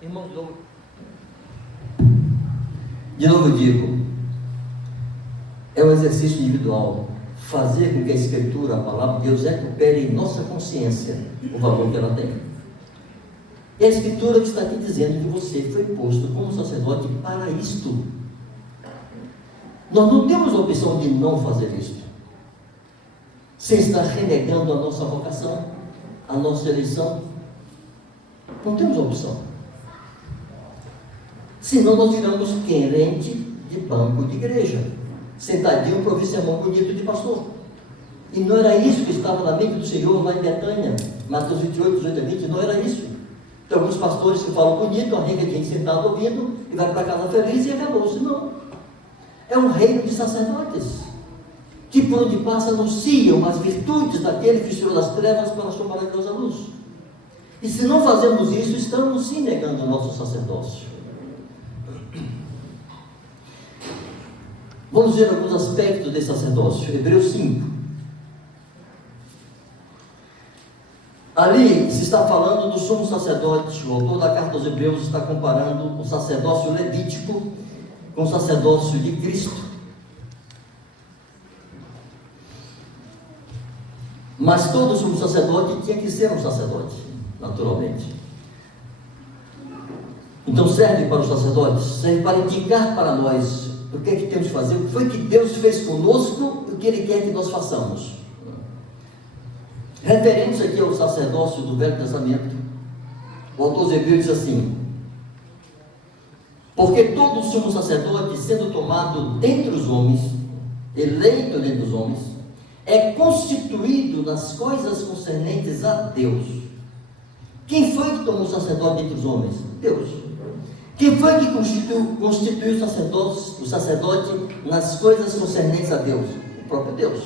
Irmãos, de novo eu digo, é um exercício individual fazer com que a Escritura, a palavra de Deus, recupere em nossa consciência o valor que ela tem. É a Escritura que está aqui dizendo que você foi posto como sacerdote para isto. Nós não temos a opção de não fazer isto, sem estar renegando a nossa vocação, a nossa eleição. Não temos a opção. Senão nós viramos querente de banco de igreja, sentadinho para ouvir sermão bonito de pastor. E não era isso que estava na mente do Senhor lá em Betânia, Mateus 28, 18 a 20, não era isso. Tem alguns pastores que falam bonito, a gente tem sentado ouvindo, e vai para casa feliz e acabou-se. Não. É um reino de sacerdotes, que por onde passa anunciam as virtudes daquele que tirou das trevas para a sua maravilhosa luz. E se não fazemos isso, estamos sim negando o nosso sacerdócio. Vamos ver alguns aspectos desse sacerdócio. Hebreus 5. Ali se está falando do sumo sacerdote. O autor da carta aos Hebreus está comparando o sacerdócio levítico com o sacerdócio de Cristo. Mas todo sumo sacerdote tinha que ser um sacerdote, naturalmente. Então serve para os sacerdotes, serve para indicar para nós o que é que temos que fazer, o que foi que Deus fez conosco, o que Ele quer que nós façamos. Referentes aqui ao sacerdócio do Velho Testamento, o autor dos Hebreus diz assim: porque todo sumo sacerdote, sendo tomado dentre os homens, eleito dentre os homens, é constituído nas coisas concernentes a Deus, Quem foi que tornou sacerdote entre os homens? Deus. Quem foi que constituiu o sacerdote nas coisas concernentes a Deus? O próprio Deus.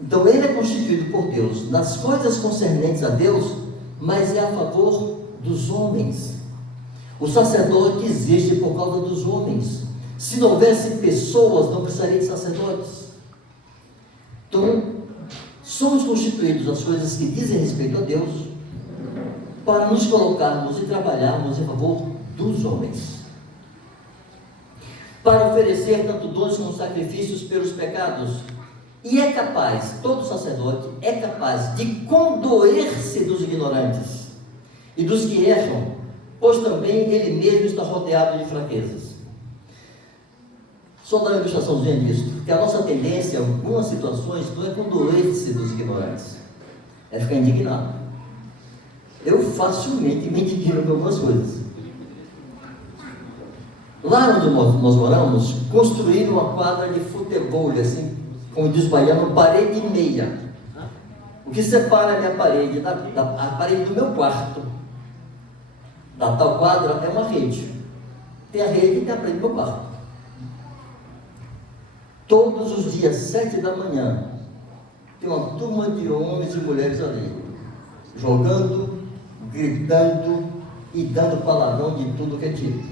Então ele é constituído por Deus nas coisas concernentes a Deus, mas é a favor dos homens. O sacerdote existe por causa dos homens. Se não houvesse pessoas, não precisaria de sacerdotes. Então, somos constituídos nas coisas que dizem respeito a Deus, para nos colocarmos e trabalharmos em favor dos homens, para oferecer tanto dons como sacrifícios pelos pecados. E é capaz, todo sacerdote é capaz de condoer-se dos ignorantes e dos que erram, pois também ele mesmo está rodeado de fraquezas. Só dar uma ilustraçãozinha disso, porque a nossa tendência, em algumas situações, não é condoer-se dos ignorantes, é ficar indignado. Eu facilmente me indigno com algumas coisas. Lá onde nós moramos, construíram uma quadra de futebol, assim, como diz o baiano, parede e meia. O que separa a minha parede, a parede do meu quarto, da tal quadra, é uma rede. Tem a rede e tem a parede do meu quarto. Todos os dias, 7 da manhã, tem uma turma de homens e mulheres ali, jogando, gritando e dando palavrão de tudo que é tipo.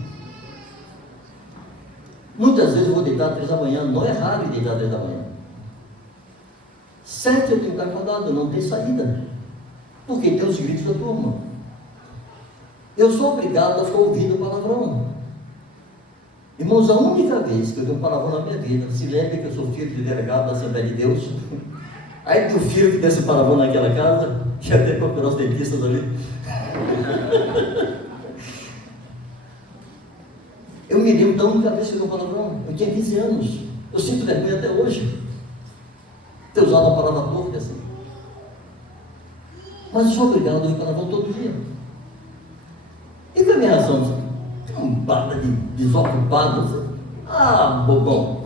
Muitas vezes eu vou deitar às 3 da manhã, não é raro ir deitar às 3 da manhã. 7 eu tenho que estar acordado, não tem saída, porque tem os gritos da turma. Eu sou obrigado a ficar ouvindo palavrão. Irmãos, a única vez que eu tenho palavrão na minha vida, se lembre que eu sou filho de delegado da Assembleia de Deus, aí tem um filho que desse palavrão naquela casa, que até procurou os dentistas ali. Eu me lembro da única vez que eu dei um palavrão, eu tinha 15 anos, eu sinto vergonha até hoje, ter usado uma palavra torta assim. Mas eu sou obrigado a ouvir palavrão todo dia. E qual é a minha razão? Um banda de desocupados. Ah, bobão.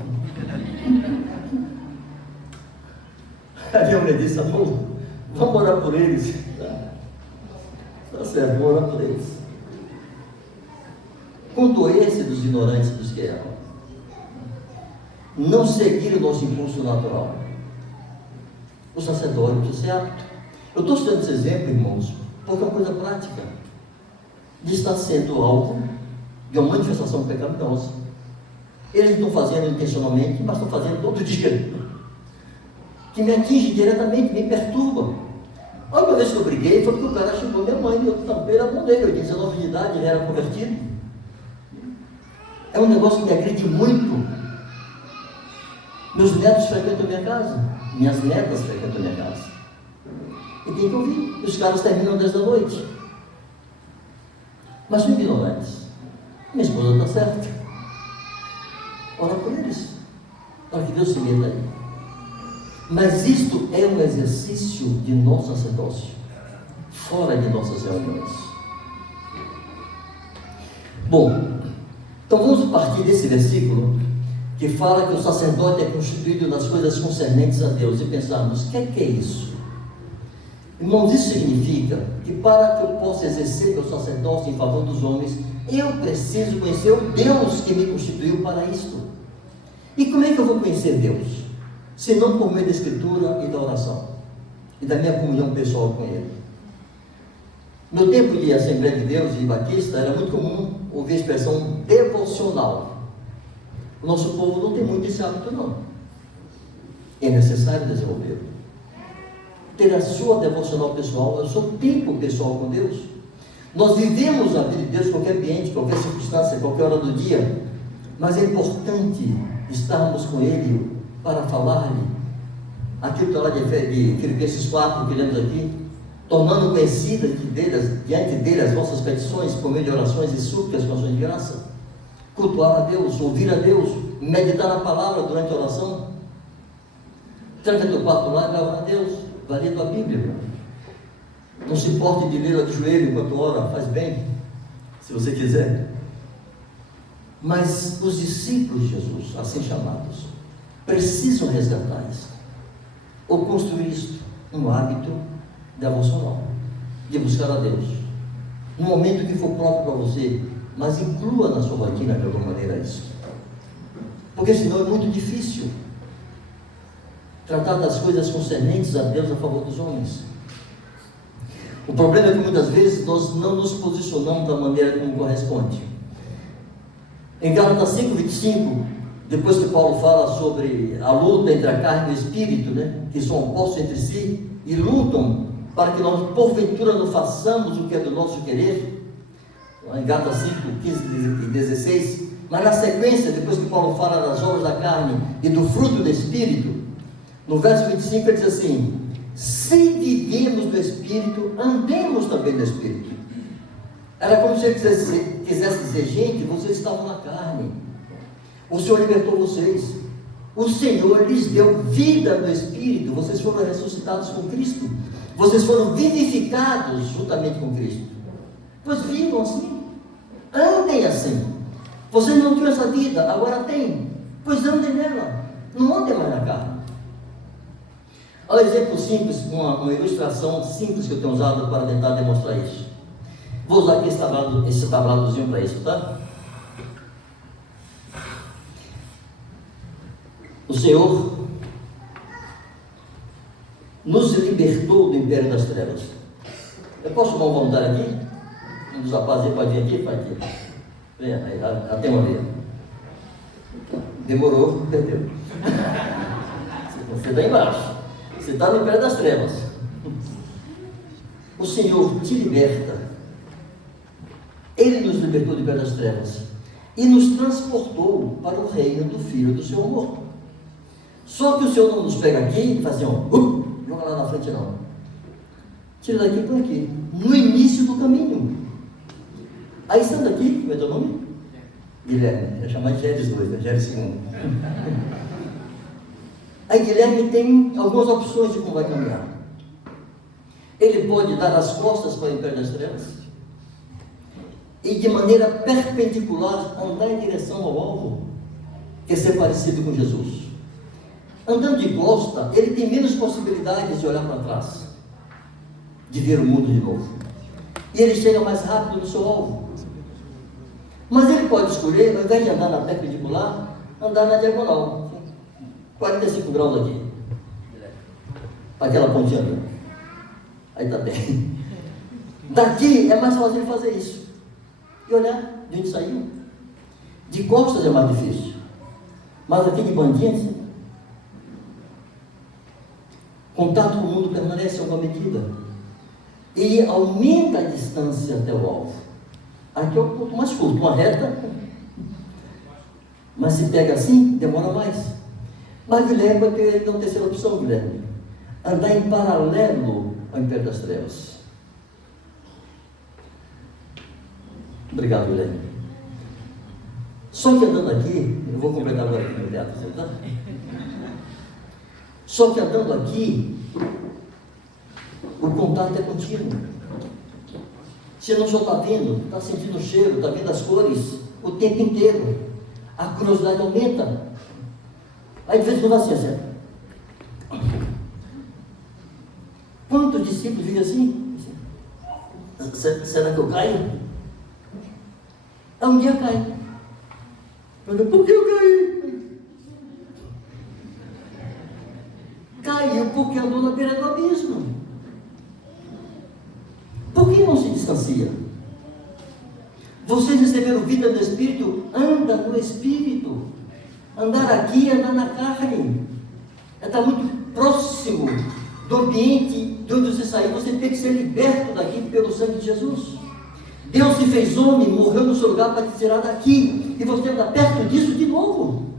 A minha mulher disse, amor, vamos orar por eles. Tá certo, vamos orar por eles. Condoer-se dos ignorantes dos que erram. Não seguir o nosso impulso natural. O sacerdote precisa ser apto. Eu estou citando esse exemplo, irmãos, porque é uma coisa prática de estar sendo alvo de uma manifestação pecaminosa. Eles não estão fazendo intencionalmente, mas estão fazendo todo dia, que me atinge diretamente, me perturba. A última vez que eu briguei foi porque o cara chegou minha mãe e eu tampei a mão dele. Eu tinha 19 de idade, ele era convertido. É um negócio que me agride muito. Meus netos frequentam a minha casa, minhas netas frequentam a minha casa, e tem que ouvir. Os caras terminam 10 da noite, mas são ignorantes. Minha esposa está certa. Ora por eles, para que Deus se meta aí. Mas isto é um exercício de nosso sacerdócio, fora de nossas reuniões. Bom, então vamos partir desse versículo, que fala que o sacerdote é constituído nas coisas concernentes a Deus, e pensarmos, o que é isso? Irmãos, isso significa que para que eu possa exercer meu sacerdócio em favor dos homens, eu preciso conhecer o Deus que me constituiu para isto. E como é que eu vou conhecer Deus? Se não por meio da Escritura e da oração, e da minha comunhão pessoal com Ele. No tempo de Assembleia de Deus e Batista, era muito comum ouvir a expressão devocional. O nosso povo não tem muito esse hábito, não. É necessário desenvolver. Ter a sua devocional pessoal, o seu tempo pessoal com Deus. Nós vivemos a vida de Deus em qualquer ambiente, qualquer circunstância, qualquer hora do dia, mas é importante estarmos com Ele para falar-lhe aquilo que está lá de Filipenses 4, que lemos aqui, tornando conhecidas diante dele as vossas petições, por meio de orações e súplicas com ações de graça. Cultuar a Deus, ouvir a Deus, meditar na palavra durante a oração. Tranca teu quarto lá e vai orar a Deus, vai ler tua Bíblia. Não se importe de ler de joelho enquanto ora, faz bem, se você quiser. Mas os discípulos de Jesus, assim chamados, precisam resgatar isso, ou construir isso, um hábito devocional. de buscar a Deus, no momento que for próprio para você, mas inclua na sua rotina de alguma maneira isso, porque senão é muito difícil tratar das coisas concernentes a Deus a favor dos homens. O problema é que muitas vezes nós não nos posicionamos da maneira como corresponde. Em Gálatas 5:25, depois que Paulo fala sobre a luta entre a carne e o espírito, né, que são opostos entre si e lutam para que nós porventura não façamos o que é do nosso querer, em Gálatas 5:15-16, mas na sequência, depois que Paulo fala das obras da carne e do fruto do espírito, no verso 25 ele diz assim: se vivemos no espírito, andemos também no espírito. Era como se ele quisesse dizer: gente, vocês estavam na carne, o Senhor libertou vocês, o Senhor lhes deu vida no espírito, vocês foram ressuscitados com Cristo, vocês foram vivificados juntamente com Cristo. Pois vivam assim, andem assim. Vocês não tinham essa vida, agora têm, pois andem nela, não andem mais na carne. Olha um exemplo simples, uma ilustração simples que eu tenho usado para tentar demonstrar isso. Vou usar aqui esse tabladozinho para isso, tá? O Senhor nos libertou do império das trevas. Eu posso chamar um voluntário aqui? Um dos rapazes aí pode vir aqui? Pode aqui. Venha, aí, já tem uma vez. Demorou, perdeu. Você está embaixo. Você está no império das trevas. O Senhor te liberta. Ele nos libertou do império das trevas e nos transportou para o reino do Filho do seu amor. Só que o Senhor não nos pega aqui e faz assim, joga lá na frente não. Tira daqui por aqui, no início do caminho. Aí estando aqui, como é teu nome? Guilherme, é chamar de Géres 2, né? Géres 1. Aí Guilherme tem algumas opções de como vai caminhar. Ele pode dar as costas para o império das trevas e de maneira perpendicular andar em direção ao alvo, que é ser parecido com Jesus. Andando de costa, ele tem menos possibilidades de olhar para trás, de ver o mundo de novo, e ele chega mais rápido no seu alvo. Mas ele pode escolher, ao invés de andar na perpendicular, andar na diagonal, 45 graus aqui, para aquela pontinha ali. Aí está bem. Daqui é mais fácil ele fazer isso e olhar de onde saiu. De costas é mais difícil, mas aqui de bandinha, assim, contato com o mundo permanece a alguma medida e aumenta a distância até o alvo. Aqui é o ponto mais curto, uma reta, mas se pega assim, demora mais. Mas Guilherme vai ter então, terceira opção, Guilherme: andar em paralelo ao império das trevas. Obrigado, Guilherme. Só que andando aqui, eu vou completar agora aqui no teatro, tá? Só que andando aqui, o contato é contínuo. Você não só está vendo, está sentindo o cheiro, está vendo as cores o tempo inteiro. A curiosidade aumenta. Aí de vez em quando assim. Quantos discípulos vivem assim? Será que eu caio? Aí um dia cai. Por que eu caí? Caiu porque andou na beira do abismo. Por que não se distancia? Vocês receberam vida no Espírito, anda no Espírito. Andar aqui é andar na carne. É estar muito próximo do ambiente de onde você saiu. Você tem que ser liberto daqui pelo sangue de Jesus. Deus se fez homem, morreu no seu lugar para te tirar daqui. E você anda perto disso de novo.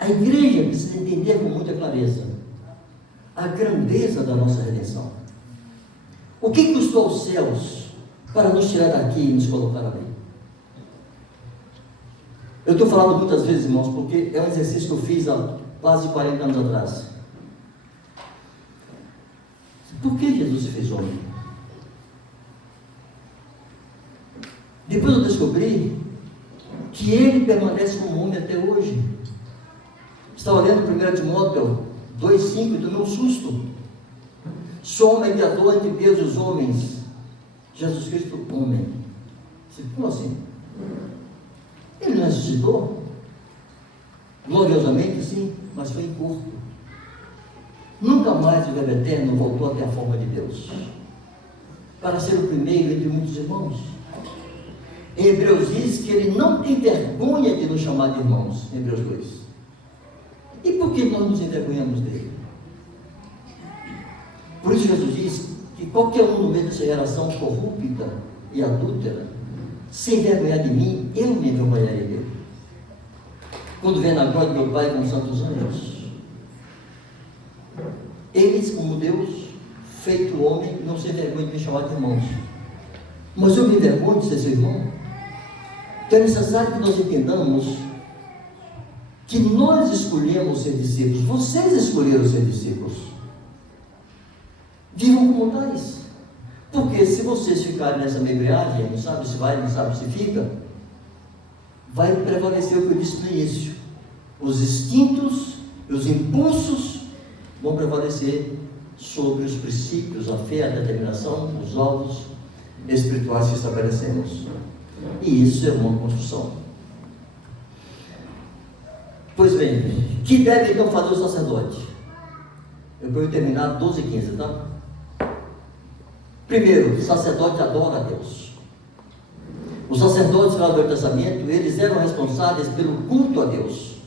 A igreja precisa entender com muita clareza a grandeza da nossa redenção. O que custou aos céus para nos tirar daqui e nos colocar ali? Eu estou falando muitas vezes, irmãos, porque é um exercício que eu fiz há quase 40 anos atrás. Por que Jesus se fez homem? Depois eu descobri que ele permanece como homem até hoje. Está olhando 1 Timóteo 2,5 e tomei um susto. Sou mediador entre Deus e os homens. Jesus Cristo, homem. Como assim? Ele não ressuscitou? Gloriosamente, sim, mas foi em corpo. Nunca mais o Verbo Eterno voltou a ter a forma de Deus, para ser o primeiro entre muitos irmãos. Em Hebreus diz que ele não tem vergonha de nos chamar de irmãos, em Hebreus 2. E por que nós nos envergonhamos dele? Por isso Jesus diz que qualquer um no meio dessa geração corrupta e adúltera, se envergonhar de mim, eu me envergonharei dele. Quando vem na glória do meu Pai com os santos anjos, eles, como Deus, feito homem, não se envergonham de me chamar de irmãos. Mas eu me envergonho de ser seu irmão. Então é necessário que nós entendamos que nós escolhemos ser discípulos. Vocês escolheram ser discípulos. Vivam como tais. Porque se vocês ficarem nessa embreagem, não sabe se vai, não sabe se fica, vai prevalecer o que eu disse no início. Os instintos e os impulsos vão prevalecer sobre os princípios, a fé, a determinação, os alvos espirituais que estabelecemos. E isso é uma construção. Pois bem, que deve então fazer o sacerdote? Eu vou terminar 12:15, tá? Primeiro, o sacerdote adora a Deus. Os sacerdotes lá do Velho Testamento, eles eram responsáveis pelo culto a Deus.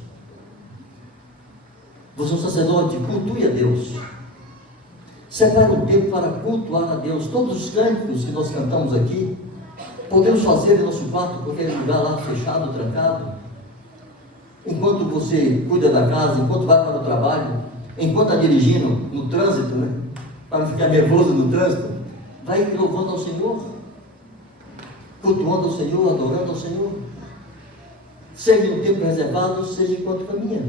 Você é um sacerdote, cultue a Deus. Separe um tempo para cultuar a Deus. Todos os cânticos que nós cantamos aqui, podemos fazer em nosso quarto, qualquer lugar lá fechado, trancado. Enquanto você cuida da casa, enquanto vai para o trabalho, enquanto está dirigindo no trânsito, né? Para não ficar nervoso no trânsito, vai louvando ao Senhor, cultuando ao Senhor, adorando ao Senhor. Seja um tempo reservado, seja enquanto caminha.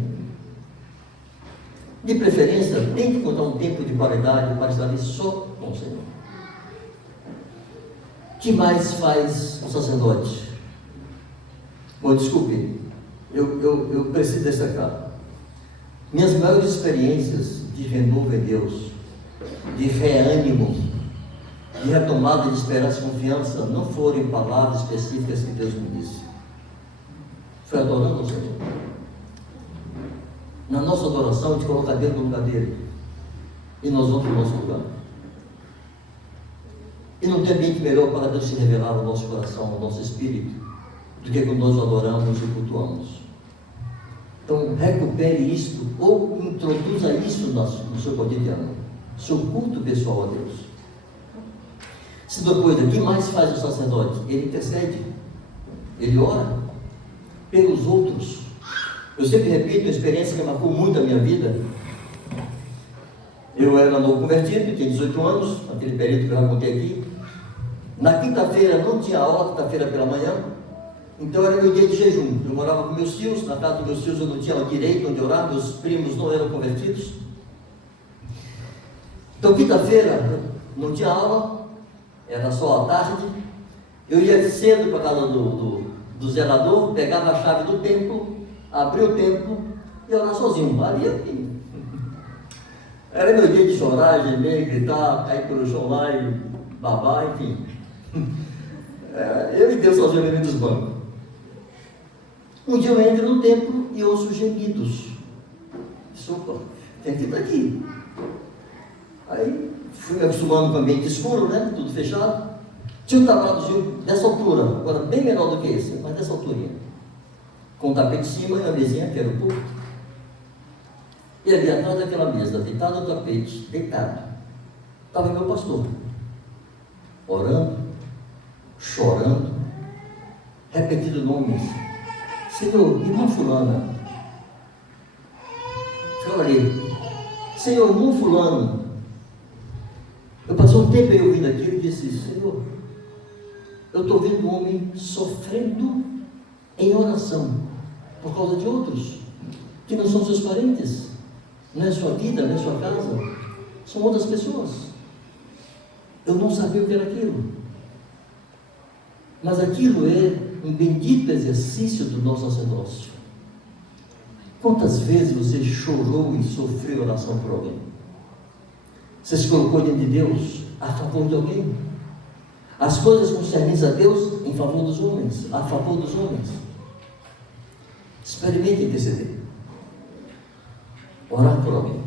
De preferência, tente encontrar um tempo de qualidade para estar ali só com o Senhor. O que mais faz o sacerdote? Bom, desculpe, eu preciso destacar. Minhas maiores experiências de renovo em Deus, de reânimo, de retomada de esperança e confiança, não foram em palavras específicas que Deus me disse. Foi adorando o Senhor. Na nossa adoração, a gente coloca Deus no lugar dele. E nós vamos para o nosso lugar. E não tem ambiente melhor para Deus se revelar no nosso coração, no nosso espírito, do que quando nós adoramos e cultuamos. Então, recupere isto, ou introduza isso no seu cotidiano, seu culto pessoal a Deus. Segunda coisa, o que mais faz o sacerdote? Ele intercede, ele ora pelos outros. Eu sempre repito, uma experiência que marcou muito a minha vida. Eu era novo convertido, tinha 18 anos, naquele período que eu já contei aqui. Na quinta-feira não tinha aula, quinta-feira pela manhã, então era meu dia de jejum. Eu morava com meus tios, na casa dos meus tios eu não tinha direito onde orar, meus primos não eram convertidos. Então quinta-feira não tinha aula, era só à tarde. Eu ia cedo para a casa do zelador, pegava a chave do templo, abria o templo e orar sozinho. Ali aqui. Era meu dia de chorar, gemer, gritar, cair pelo chão lá e babar, enfim. Eu e Deus sozinho ali dos bancos. Um dia eu entro no templo e ouço gemidos. Opa, tem que ir daqui. Aí fui me acostumando com o ambiente escuro, né? Tudo fechado. Tinha um tablado dessa altura, agora bem menor do que esse, mas dessa alturinha. Com um tapete em cima e uma mesinha que era o púlpito. E ali atrás daquela mesa, deitado no tapete, deitado, estava meu pastor, orando, chorando, repetindo nomes. Senhor, irmã fulana. Ficava ali. Senhor, irmão fulano. Eu passei um tempo aí ouvindo aquilo e disse, Senhor, eu estou vendo um homem sofrendo em oração, por causa de outros, que não são seus parentes, não é sua vida, não é sua casa, são outras pessoas. Eu não sabia o que era aquilo, mas aquilo é um bendito exercício do nosso sacerdócio. Quantas vezes você chorou e sofreu oração por alguém? Você se colocou diante de Deus a favor de alguém? As coisas concernentes a Deus em favor dos homens, a favor dos homens. Experimente interceder. Orar por alguém.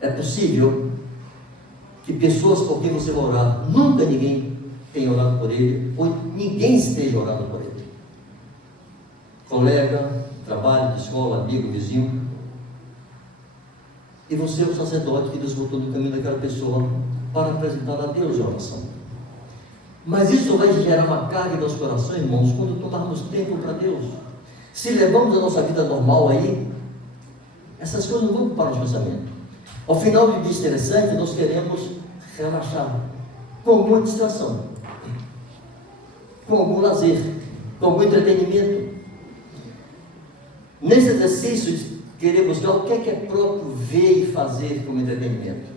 É possível que pessoas por quem você vai orar, nunca ninguém tenha orado por ele, ou ninguém esteja orando por ele. Colega, trabalho, de escola, amigo, vizinho. E você é o sacerdote que Deus botou no caminho daquela pessoa para apresentar a Deus a oração. Mas isso vai gerar uma carga em nosso coração, irmãos, quando tomarmos tempo para Deus. Se levamos a nossa vida normal aí, essas coisas não vão para o pensamento. Ao final de um dia estressante, nós queremos relaxar com alguma distração, com algum lazer, com algum entretenimento. Nesse exercício de querer buscar o que é próprio ver e fazer como entretenimento,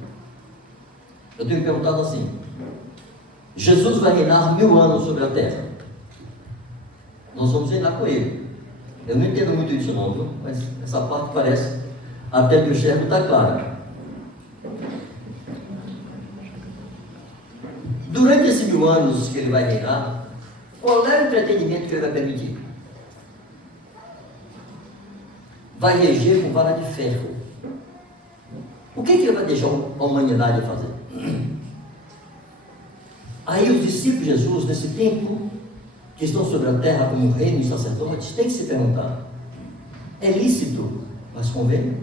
eu tenho perguntado assim: Jesus vai reinar 1000 anos sobre a terra. Nós vamos reinar com ele. Eu não entendo muito isso não, viu? Mas essa parte parece, até que o enxergo está claro. Durante esses 1000 anos que ele vai reinar, qual é o entretenimento que ele vai permitir? Vai reger com vara de ferro. O que ele vai deixar a humanidade fazer? Aí os discípulos de Jesus, nesse tempo, que estão sobre a terra como reino e sacerdotes, têm que se perguntar: é lícito, mas convém?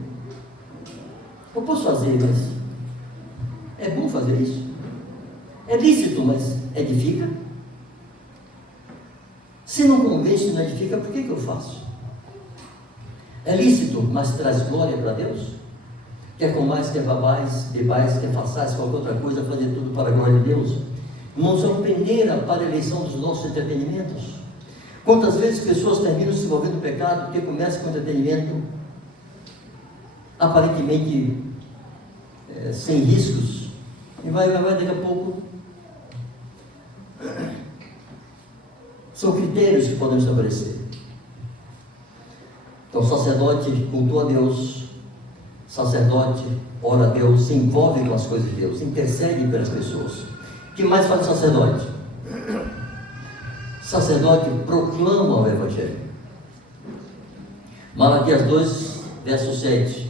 Eu posso fazer, mas é bom fazer isso? É lícito, mas edifica? Se não convém, se não edifica, por que eu faço? É lícito, mas traz glória para Deus? Quer comais, quer bebais, quer façais, qualquer outra coisa, fazer tudo para a glória de Deus? Não são peneira para a eleição dos nossos entretenimentos? Quantas vezes pessoas terminam se envolvendo no pecado porque começam com entretenimento aparentemente sem riscos, e vai daqui a pouco. São critérios que podemos estabelecer. Então, o sacerdote cultua a Deus, sacerdote ora a Deus, se envolve com as coisas de Deus, intercede pelas pessoas. O que mais faz o sacerdote? O sacerdote proclama o Evangelho. Malaquias 2, verso 7.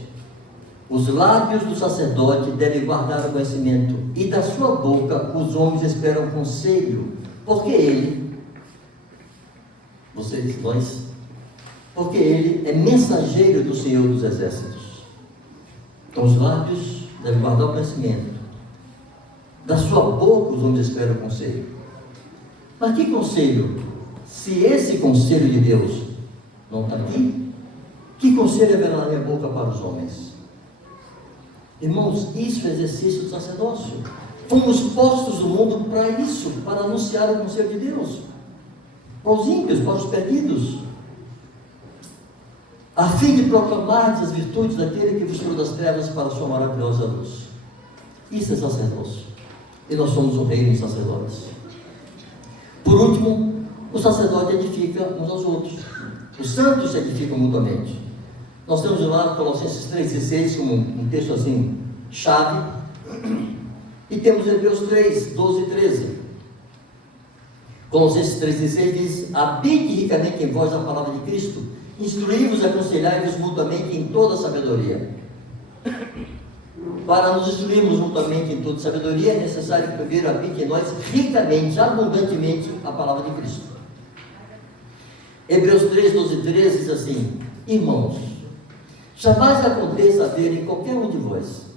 Os lábios do sacerdote devem guardar o conhecimento, e da sua boca os homens esperam conselho, porque ele, vocês, nós, porque ele é mensageiro do Senhor dos Exércitos. Então os lábios devem guardar o conhecimento, da sua boca os homens esperam conselho. Mas que conselho? Se esse conselho de Deus não está aqui, que conselho haverá na minha boca para os homens? Irmãos, isso é exercício do sacerdócio. Fomos postos no mundo para isso, para anunciar o conselho de Deus, para os ímpios, para os perdidos, a fim de proclamar as virtudes daquele que vos tirou das trevas para a sua maravilhosa luz. Isso é sacerdócio. E nós somos um reino de sacerdotes. Por último, o sacerdote edifica uns aos outros. Os santos se edificam mutuamente. Nós temos lá Colossenses 3,16 como um texto assim, chave. E temos Hebreus 3, 12 e 13. Colossenses 3,16 diz: habite ricamente em vós a palavra de Cristo, instruí-vos e aconselhai-vos mutuamente em toda a sabedoria. Para nos instruirmos mutuamente em toda sabedoria, é necessário que primeiro habite em nós ricamente, abundantemente a palavra de Cristo. Hebreus 3, 12 e 13 diz assim: irmãos, jamais aconteça haver em qualquer um de vós,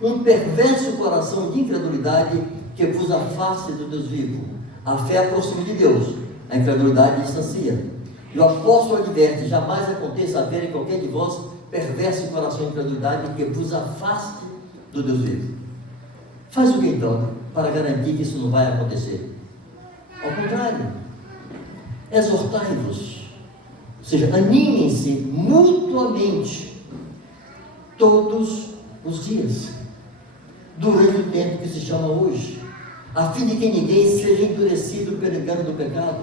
um perverso coração de incredulidade que vos afaste do Deus vivo. A fé aproxima de Deus, a incredulidade distancia. E o apóstolo adverte: jamais aconteça haver em qualquer de vós perverso coração de incredulidade que vos afaste do Deus vivo. Faz o que então para garantir que isso não vai acontecer? Ao contrário, exortai-vos, ou seja, animem-se mutuamente todos os dias, durante o tempo que se chama hoje, a fim de que ninguém seja endurecido pelo engano do pecado.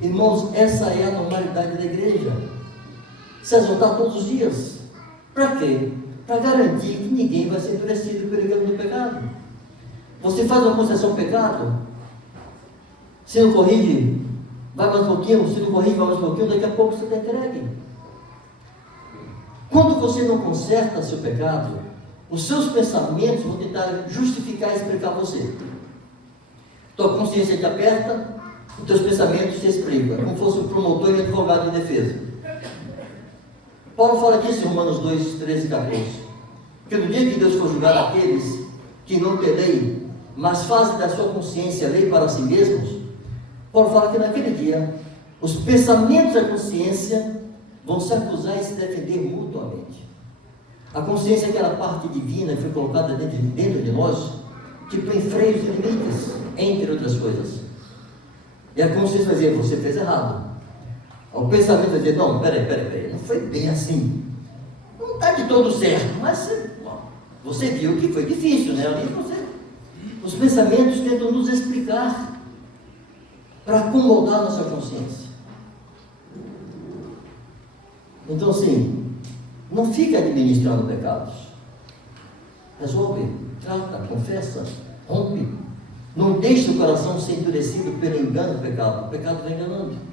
Irmãos, essa é a normalidade da igreja. Se exortar todos os dias. Para quê? para garantir que ninguém vai ser endurecido pelo engano do pecado. Você faz uma concessão ao pecado, se não corrige, vai mais um pouquinho, se não corrige, vai mais um pouquinho, daqui a pouco você está entregue. Quando você não conserta seu pecado, os seus pensamentos vão tentar justificar e explicar você. Tua consciência te aperta, os teus pensamentos te explicam, como fosse um promotor e advogado de defesa. Paulo fala disso em Romanos 2, 13 e 14. Que no dia que Deus for julgar aqueles que não têm lei, mas fazem da sua consciência lei para si mesmos, Paulo fala que naquele dia, os pensamentos da consciência vão se acusar e se defender mutuamente. A consciência é aquela parte divina que foi colocada dentro de nós, que põe freios e limites, entre outras coisas. E a consciência vai dizer, você fez errado. O pensamento vai dizer, não, peraí, não foi bem assim. Não está de todo certo, mas você viu que foi difícil, né? Ali os pensamentos tentam nos explicar para acomodar nossa consciência. Então, assim, não fique administrando pecados. Resolve, trata, confessa, rompe. Não deixe o coração ser endurecido pelo engano do pecado. O pecado vai enganando.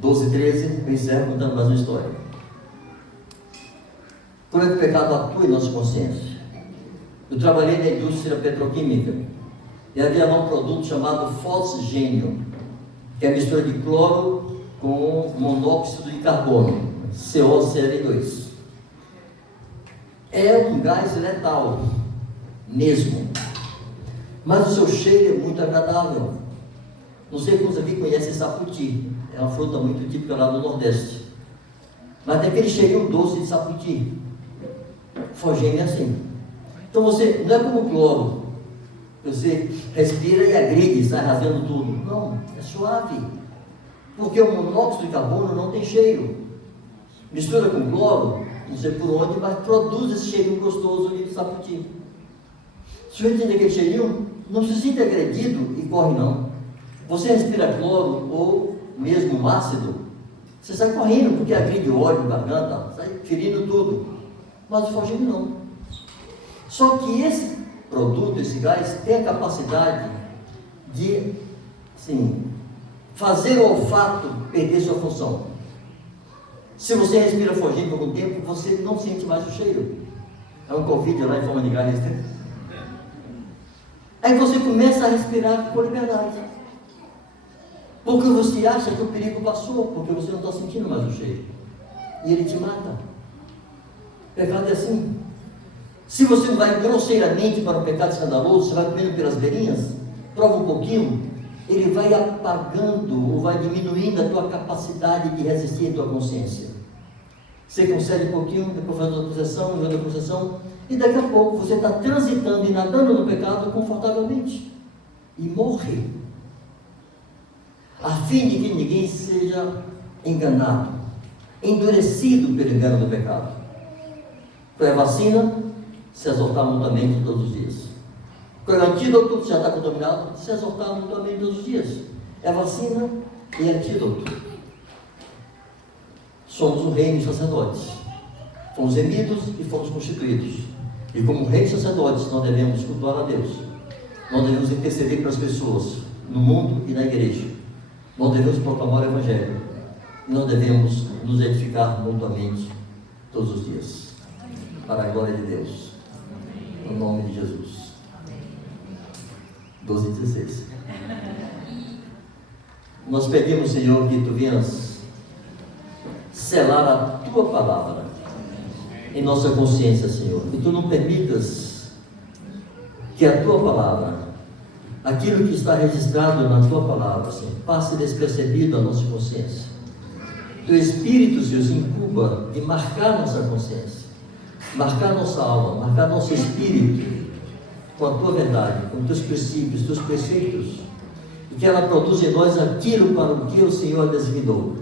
12, 13, eu encerro contando mais uma história. Como é que o pecado atua em nossa consciência? Eu trabalhei na indústria petroquímica e havia lá um produto chamado fosgênio, que é a mistura de cloro com monóxido de carbono, COCl2. É um gás letal, mesmo, mas o seu cheiro é muito agradável. Não sei quantos aqui conhecem saputi, é uma fruta muito típica lá do Nordeste, mas tem aquele cheirinho doce de saputi. Fosgênio é assim. Então você, não é como cloro, você respira e agride, sai rasgando tudo. Não, é suave, porque o monóxido de carbono não tem cheiro. Mistura com cloro, não sei por onde, mas produz esse cheirinho gostoso de saputi. Se você entender aquele cheirinho, não se sinta agredido e corre não. Você respira cloro ou mesmo um ácido, você sai correndo, porque agride o óleo, garganta, sai ferindo tudo. Mas o fosgênio não. Só que esse produto, esse gás, tem a capacidade de, assim, fazer o olfato perder sua função. Se você respira fosgênio por algum tempo, você não sente mais o cheiro. É um Covid lá em forma de gás. Aí você começa a respirar com liberdade. Porque você acha que o perigo passou, porque você não está sentindo mais o cheiro. E ele te mata. O pecado é assim. Se você não vai grosseiramente para um pecado escandaloso, você vai comendo pelas beirinhas, prova um pouquinho, ele vai apagando ou vai diminuindo a tua capacidade de resistir à tua consciência. Você concede um pouquinho, depois faz outra concessão, e daqui a pouco você está transitando e nadando no pecado confortavelmente. E morre. A fim de que ninguém seja enganado, endurecido pelo engano do pecado. Qual é a vacina? Se exortar mutuamente todos os dias. Qual é o antídoto? Se já está contaminado, se exortar mutuamente todos os dias. É vacina e antídoto. Somos um reino de sacerdotes. Fomos remidos e fomos constituídos. E como reis sacerdotes, nós devemos cultuar a Deus. Nós devemos interceder para as pessoas, no mundo e na igreja. Nós devemos proclamar o Evangelho. E nós devemos nos edificar mutuamente todos os dias. Para a glória de Deus. No nome de Jesus. 12 e 16. Nós pedimos, Senhor, que Tu venhas selar a Tua palavra em nossa consciência, Senhor. Que Tu não permitas que a Tua palavra, aquilo que está registrado na Tua palavra, Senhor, passe despercebido a nossa consciência. Teu Espírito, Senhor, se incuba de marcar nossa consciência, marcar nossa alma, marcar nosso espírito com a Tua verdade, com Teus princípios, Teus preceitos, e que ela produza em nós aquilo para o que o Senhor designou.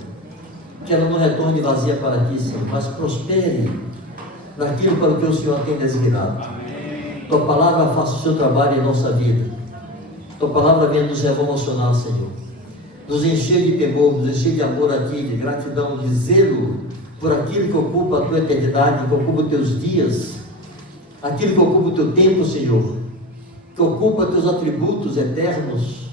Que ela não retorne vazia para Ti, Senhor, mas prospere naquilo para o que o Senhor tem designado. Tua palavra faça o seu trabalho em nossa vida. Tua palavra venha nos revolucionar, Senhor. Nos encher de temor, nos encher de amor a Ti, de gratidão, de zelo por aquilo que ocupa a tua eternidade, que ocupa os teus dias, aquilo que ocupa o teu tempo, Senhor, que ocupa teus atributos eternos,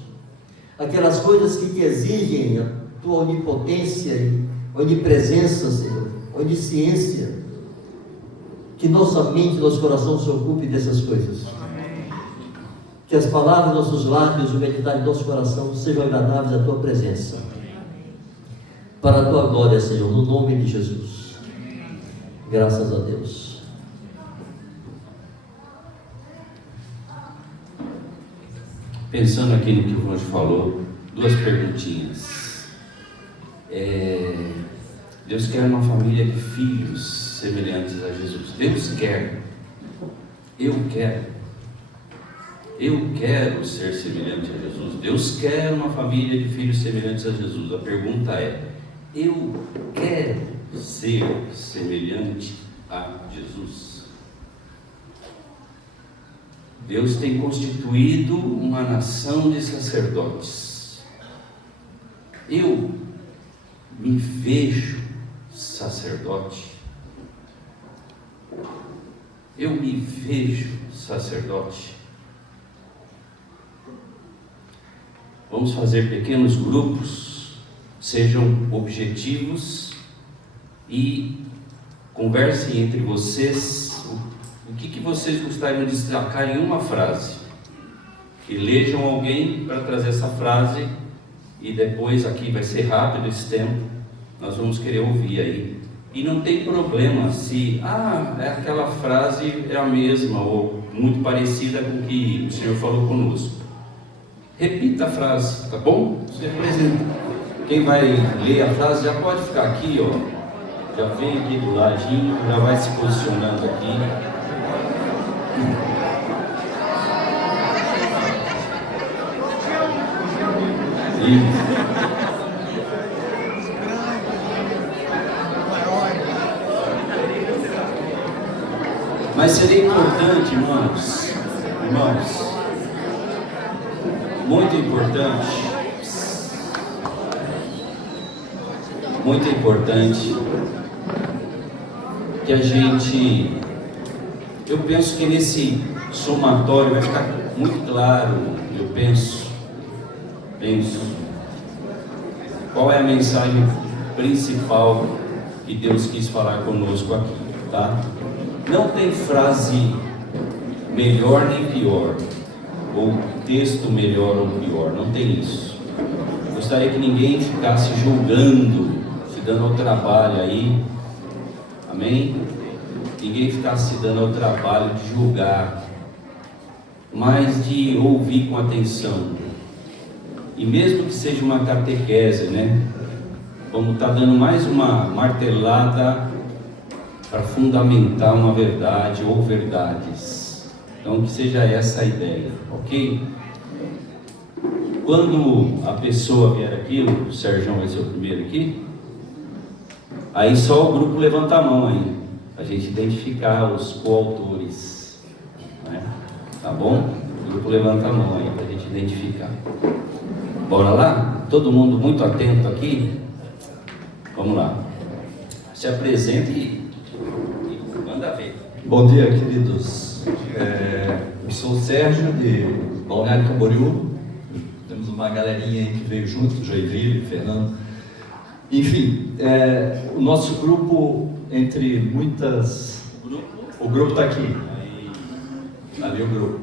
aquelas coisas que te exigem a tua onipotência e onipresença, Senhor, onisciência, que nossa mente, nosso coração se ocupe dessas coisas. Que as palavras dos nossos lábios, o meditar de nosso coração sejam agradáveis à tua presença. Para a tua glória, Senhor, no nome de Jesus. Graças a Deus. Pensando aqui no que o Vanjo falou, duas perguntinhas. Deus quer uma família de filhos semelhantes a Jesus. Deus quer. Eu quero. Eu quero ser semelhante a Jesus. Deus quer uma família de filhos semelhantes a Jesus. A pergunta é: eu quero ser semelhante a Jesus? Deus tem constituído uma nação de sacerdotes. Eu me vejo sacerdote. Eu me vejo sacerdote. Vamos fazer pequenos grupos, sejam objetivos e conversem entre vocês o que vocês gostariam de destacar em uma frase. Elejam alguém para trazer essa frase e depois, aqui vai ser rápido esse tempo, nós vamos querer ouvir aí. E não tem problema se aquela frase é a mesma ou muito parecida com o que o Senhor falou conosco. Repita a frase, tá bom? Você apresenta. Quem vai ler a frase já pode ficar aqui, ó. Já vem aqui do ladinho, já vai se posicionando aqui. Mas seria importante, irmãos, muito importante que a gente, eu penso que nesse somatório vai ficar muito claro, eu penso qual é a mensagem principal que Deus quis falar conosco aqui, tá? Não tem frase melhor nem pior, ou texto melhor ou pior, não tem isso. Gostaria que ninguém ficasse julgando, se dando ao trabalho aí, amém? Ninguém ficasse se dando ao trabalho de julgar, mas de ouvir com atenção. E mesmo que seja uma catequese, né? Vamos estar dando mais uma martelada para fundamentar uma verdade ou verdades. Então que seja essa a ideia, ok? Quando a pessoa vier aqui, o Sérgio vai ser o primeiro aqui, aí só o grupo levanta a mão aí, para a gente identificar os coautores, né? Tá bom? O grupo levanta a mão aí, para a gente identificar. Bora lá? Todo mundo muito atento aqui? Vamos lá. Se apresente e manda ver. Bom dia, queridos. Eu sou o Sérgio, de Balneário Camboriú. Temos uma galerinha aí que veio junto, Joinville, Fernando. Enfim, o nosso grupo, entre muitas... O grupo está aqui. Ali o grupo.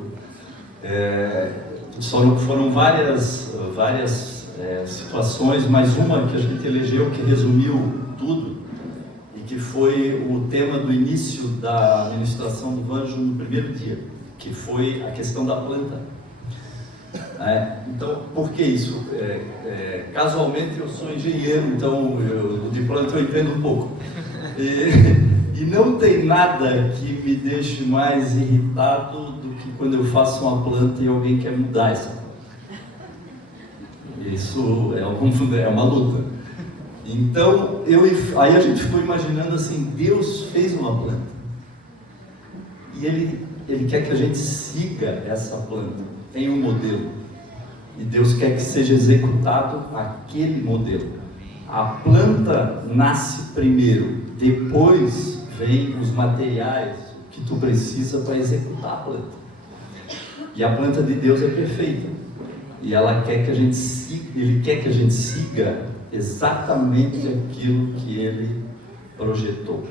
Foram várias situações, mas uma que a gente elegeu que resumiu tudo e que foi o tema do início da administração do Vanjo no primeiro dia, que foi a questão da planta. Então, por que isso? Casualmente eu sou engenheiro, então de planta eu entendo um pouco. E não tem nada que me deixe mais irritado do que quando eu faço uma planta e alguém quer mudar essa planta. Isso é uma luta. Então, aí a gente ficou imaginando assim, Deus fez uma planta. E Ele quer que a gente siga essa planta. Tem um modelo. E Deus quer que seja executado aquele modelo. a planta nasce primeiro, depois vem os materiais que tu precisa para executar a planta. E a planta de Deus é perfeita. E ela quer que a gente siga, Ele quer que a gente siga exatamente aquilo que Ele projetou.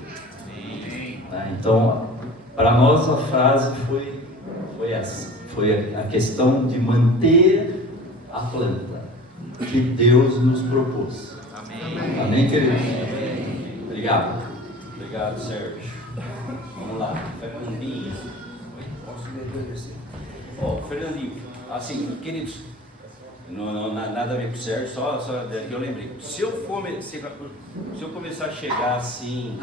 Então, para nós a frase foi essa. Foi a questão de manter a planta que Deus nos propôs. Amém. Amém, queridos? Amém. Obrigado. Obrigado, Sérgio. Vamos lá, Fernandinho. Posso ler dois versículos? Fernandinho, assim, queridos, não, nada a ver com o Sérgio, só eu lembrei. Se eu começar a chegar assim,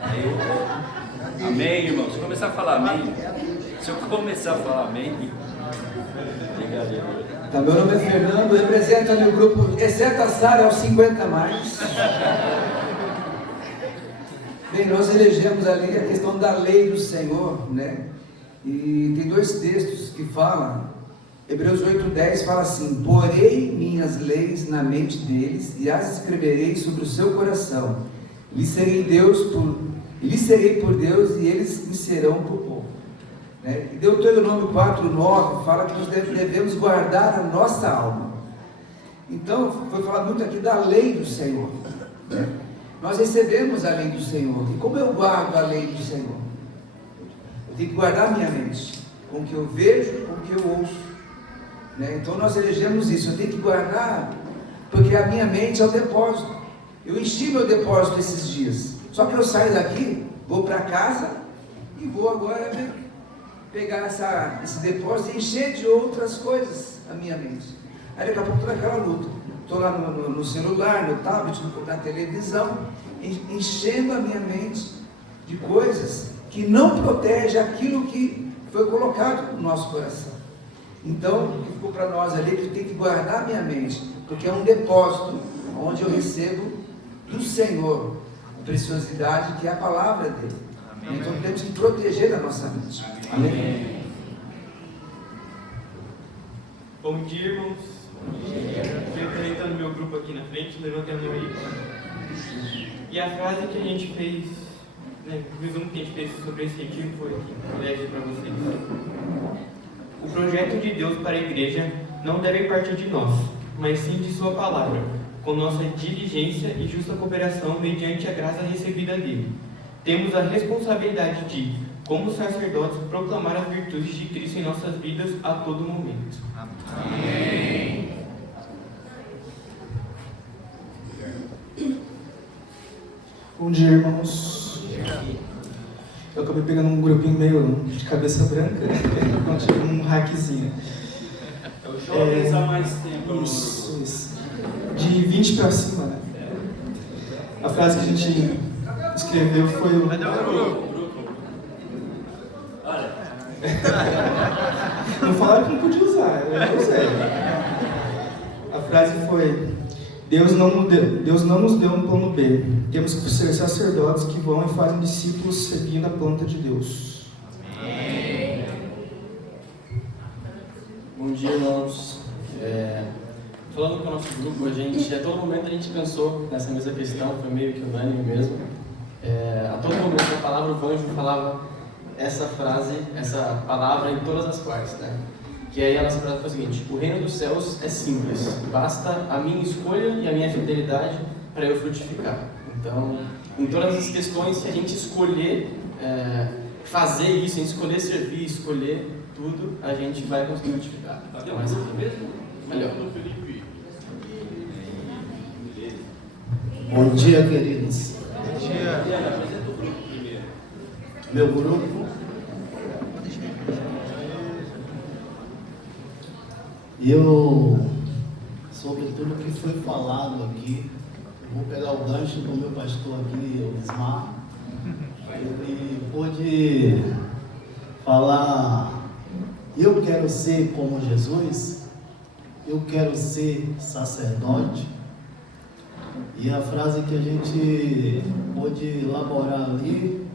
aí eu, amém, irmão. Se eu começar a falar amém, brincadeira. Então, meu nome é Fernando, represento ali o grupo, exceto a Sara, aos 50 mais. Bem, nós elegemos ali a questão da lei do Senhor, né? E tem dois textos que falam. Hebreus 8:10 fala assim: porei minhas leis na mente deles e as escreverei sobre o seu coração. Lhes serei por Deus e eles me serão por povo. Né? E Deuteronômio 4:9 fala que nós devemos guardar a nossa alma. Então, foi falado muito aqui da lei do Senhor. Né? Nós recebemos a lei do Senhor. E como eu guardo a lei do Senhor? Eu tenho que guardar a minha mente, com o que eu vejo, com o que eu ouço. Né? Então nós elegemos isso. Eu tenho que guardar, porque a minha mente é o depósito. Eu enchi meu depósito esses dias. Só que eu saio daqui, vou para casa e vou agora pegar esse depósito e encher de outras coisas a minha mente. Aí daqui a pouco estou naquela luta. Estou lá no celular, no tablet, na televisão, enchendo a minha mente de coisas que não protegem aquilo que foi colocado no nosso coração. Então, o que ficou para nós ali é que eu tenho que guardar a minha mente, porque é um depósito onde eu recebo do Senhor a preciosidade que é a palavra dele. Amém. Então temos que proteger a nossa mente. Amém. Amém. Bom dia, irmãos. Representando meu grupo aqui na frente, levantando aí. E a frase que a gente fez, né, o resumo que a gente fez sobre esse retiro foi aqui, colégio para vocês. O projeto de Deus para a igreja não deve partir de nós, mas sim de sua palavra, com nossa diligência e justa cooperação mediante a graça recebida dele. Temos a responsabilidade de, como sacerdotes, proclamar as virtudes de Cristo em nossas vidas a todo momento. Amém. Bom dia, irmãos. Eu acabei pegando um grupinho meio de cabeça branca, um hackzinho. Eu jovens há mais tempo. Isso. De 20 para cima, né? A frase que a gente escreveu foi o... Olha. Não falaram que não podia usar, eu usei. A frase foi: Deus não nos deu um plano B. Temos que ser sacerdotes que vão e fazem discípulos seguindo a planta de Deus. Amém. Bom dia, irmãos. Falando com o nosso grupo, a todo momento a gente pensou nessa mesma questão, foi meio que unânime mesmo. A todo momento a palavra, o Vanjo falava essa frase, essa palavra em todas as partes, né? Que aí a nossa frase foi o seguinte: o reino dos céus é simples, basta a minha escolha e a minha fidelidade para eu frutificar. Então, em todas as questões, se a gente escolher fazer isso, a gente escolher servir, escolher tudo, a gente vai conseguir frutificar. Então, essa é melhor. Bom dia, queridos. Bom dia. Apresenta o grupo primeiro. Meu grupo. Eu, sobre tudo que foi falado aqui, vou pegar o gancho do meu pastor aqui, o Ismar. Ele pôde falar: eu quero ser como Jesus, eu quero ser sacerdote. E a frase que a gente pôde elaborar ali,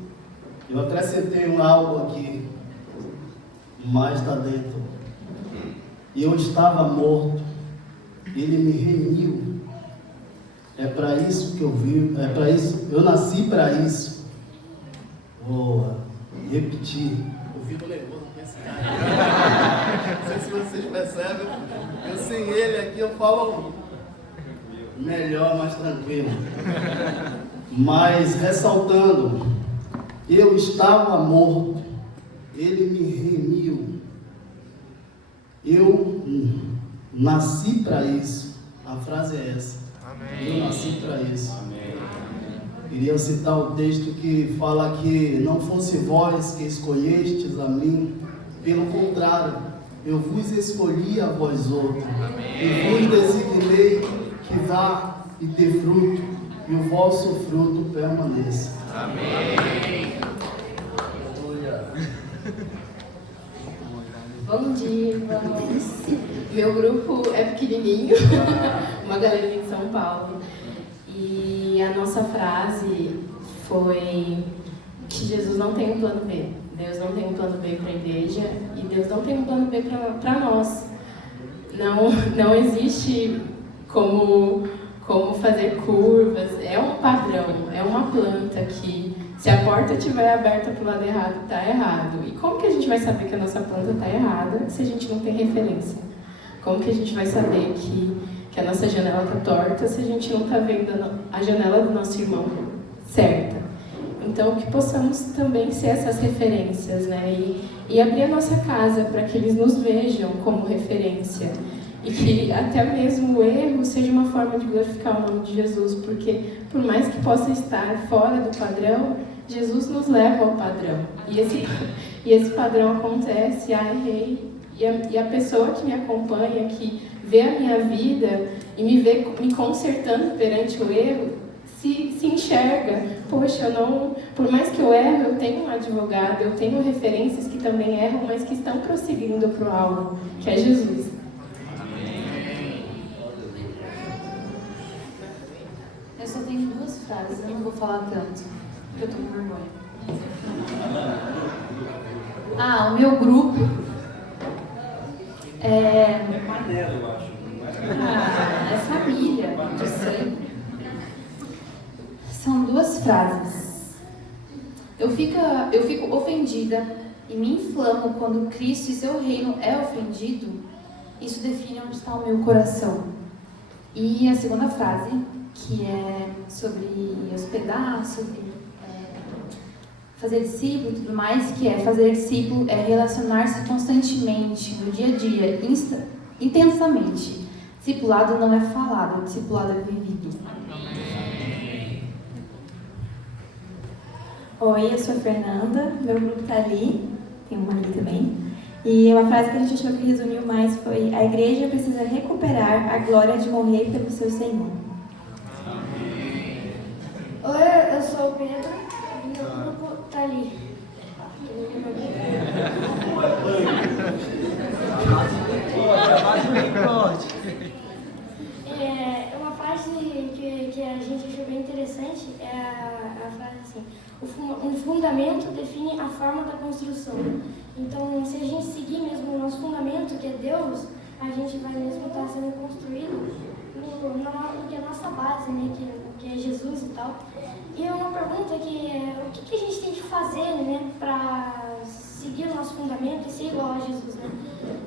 eu acrescentei algo aqui, mas está dentro. Eu estava morto, ele me reuniu, É para isso que eu vivo, é para isso, eu nasci para isso. Vou repetir. Eu fico nervoso com esse cara. Não sei se vocês percebem, eu sem ele aqui eu falo melhor, mais tranquilo. Mas ressaltando, eu estava morto, ele me remiu. Eu nasci para isso. A frase é essa. Amém. Eu nasci para isso. Amém. Queria citar o texto que fala que não fosse vós que escolhestes a mim, pelo contrário, eu vos escolhi a vós outros. E vos designei que vá e dê fruto, e o vosso fruto permaneça. Amém. Bom dia, irmãos. Meu grupo é pequenininho, uma galerinha de São Paulo. E a nossa frase foi que Jesus não tem um plano B. Deus não tem um plano B para a igreja e Deus não tem um plano B para nós. Não existe como fazer curvas. É um padrão, é uma planta que, se a porta estiver aberta para o lado errado, está errado. E como que a gente vai saber que a nossa planta está errada se a gente não tem referência? Como que a gente vai saber que a nossa janela está torta se a gente não está vendo a janela do nosso irmão certa? Então, que possamos também ser essas referências, né? E abrir a nossa casa para que eles nos vejam como referência. E que até mesmo o erro seja uma forma de glorificar o nome de Jesus, porque por mais que possa estar fora do padrão, Jesus nos leva ao padrão. E esse padrão acontece, errei. E a pessoa que me acompanha, que vê a minha vida e me vê me consertando perante o erro, se enxerga. Poxa, por mais que eu erro, eu tenho um advogado, eu tenho referências que também erram, mas que estão prosseguindo para o alvo, que é Jesus. Eu só tenho 2 frases, eu não vou falar tanto, porque eu tô com vergonha. O meu grupo é família de sangue. São 2 frases. Eu fico ofendida e me inflamo quando Cristo e seu reino é ofendido. Isso define onde está o meu coração. E a segunda frase, que é sobre hospedar, sobre fazer discípulo e tudo mais, que é fazer discípulo é relacionar-se constantemente, no dia a dia, intensamente. Discipulado não é falado, discipulado é vivido. Oi, eu sou a Fernanda, meu grupo tá ali, tem uma ali também. E uma frase que a gente achou que resumiu mais foi: a igreja precisa recuperar a glória de morrer pelo seu Senhor. Oi, eu sou o Pedro e meu grupo tá ali. Uma frase que a gente achou bem interessante é a frase assim: um fundamento define a forma da construção. Então, se a gente seguir mesmo o nosso fundamento, que é Deus, a gente vai mesmo estar sendo construído no que é a nossa base, né, que é Jesus e tal. E uma pergunta que é: o que a gente tem que fazer, né, para seguir o nosso fundamento e ser igual a Jesus, né?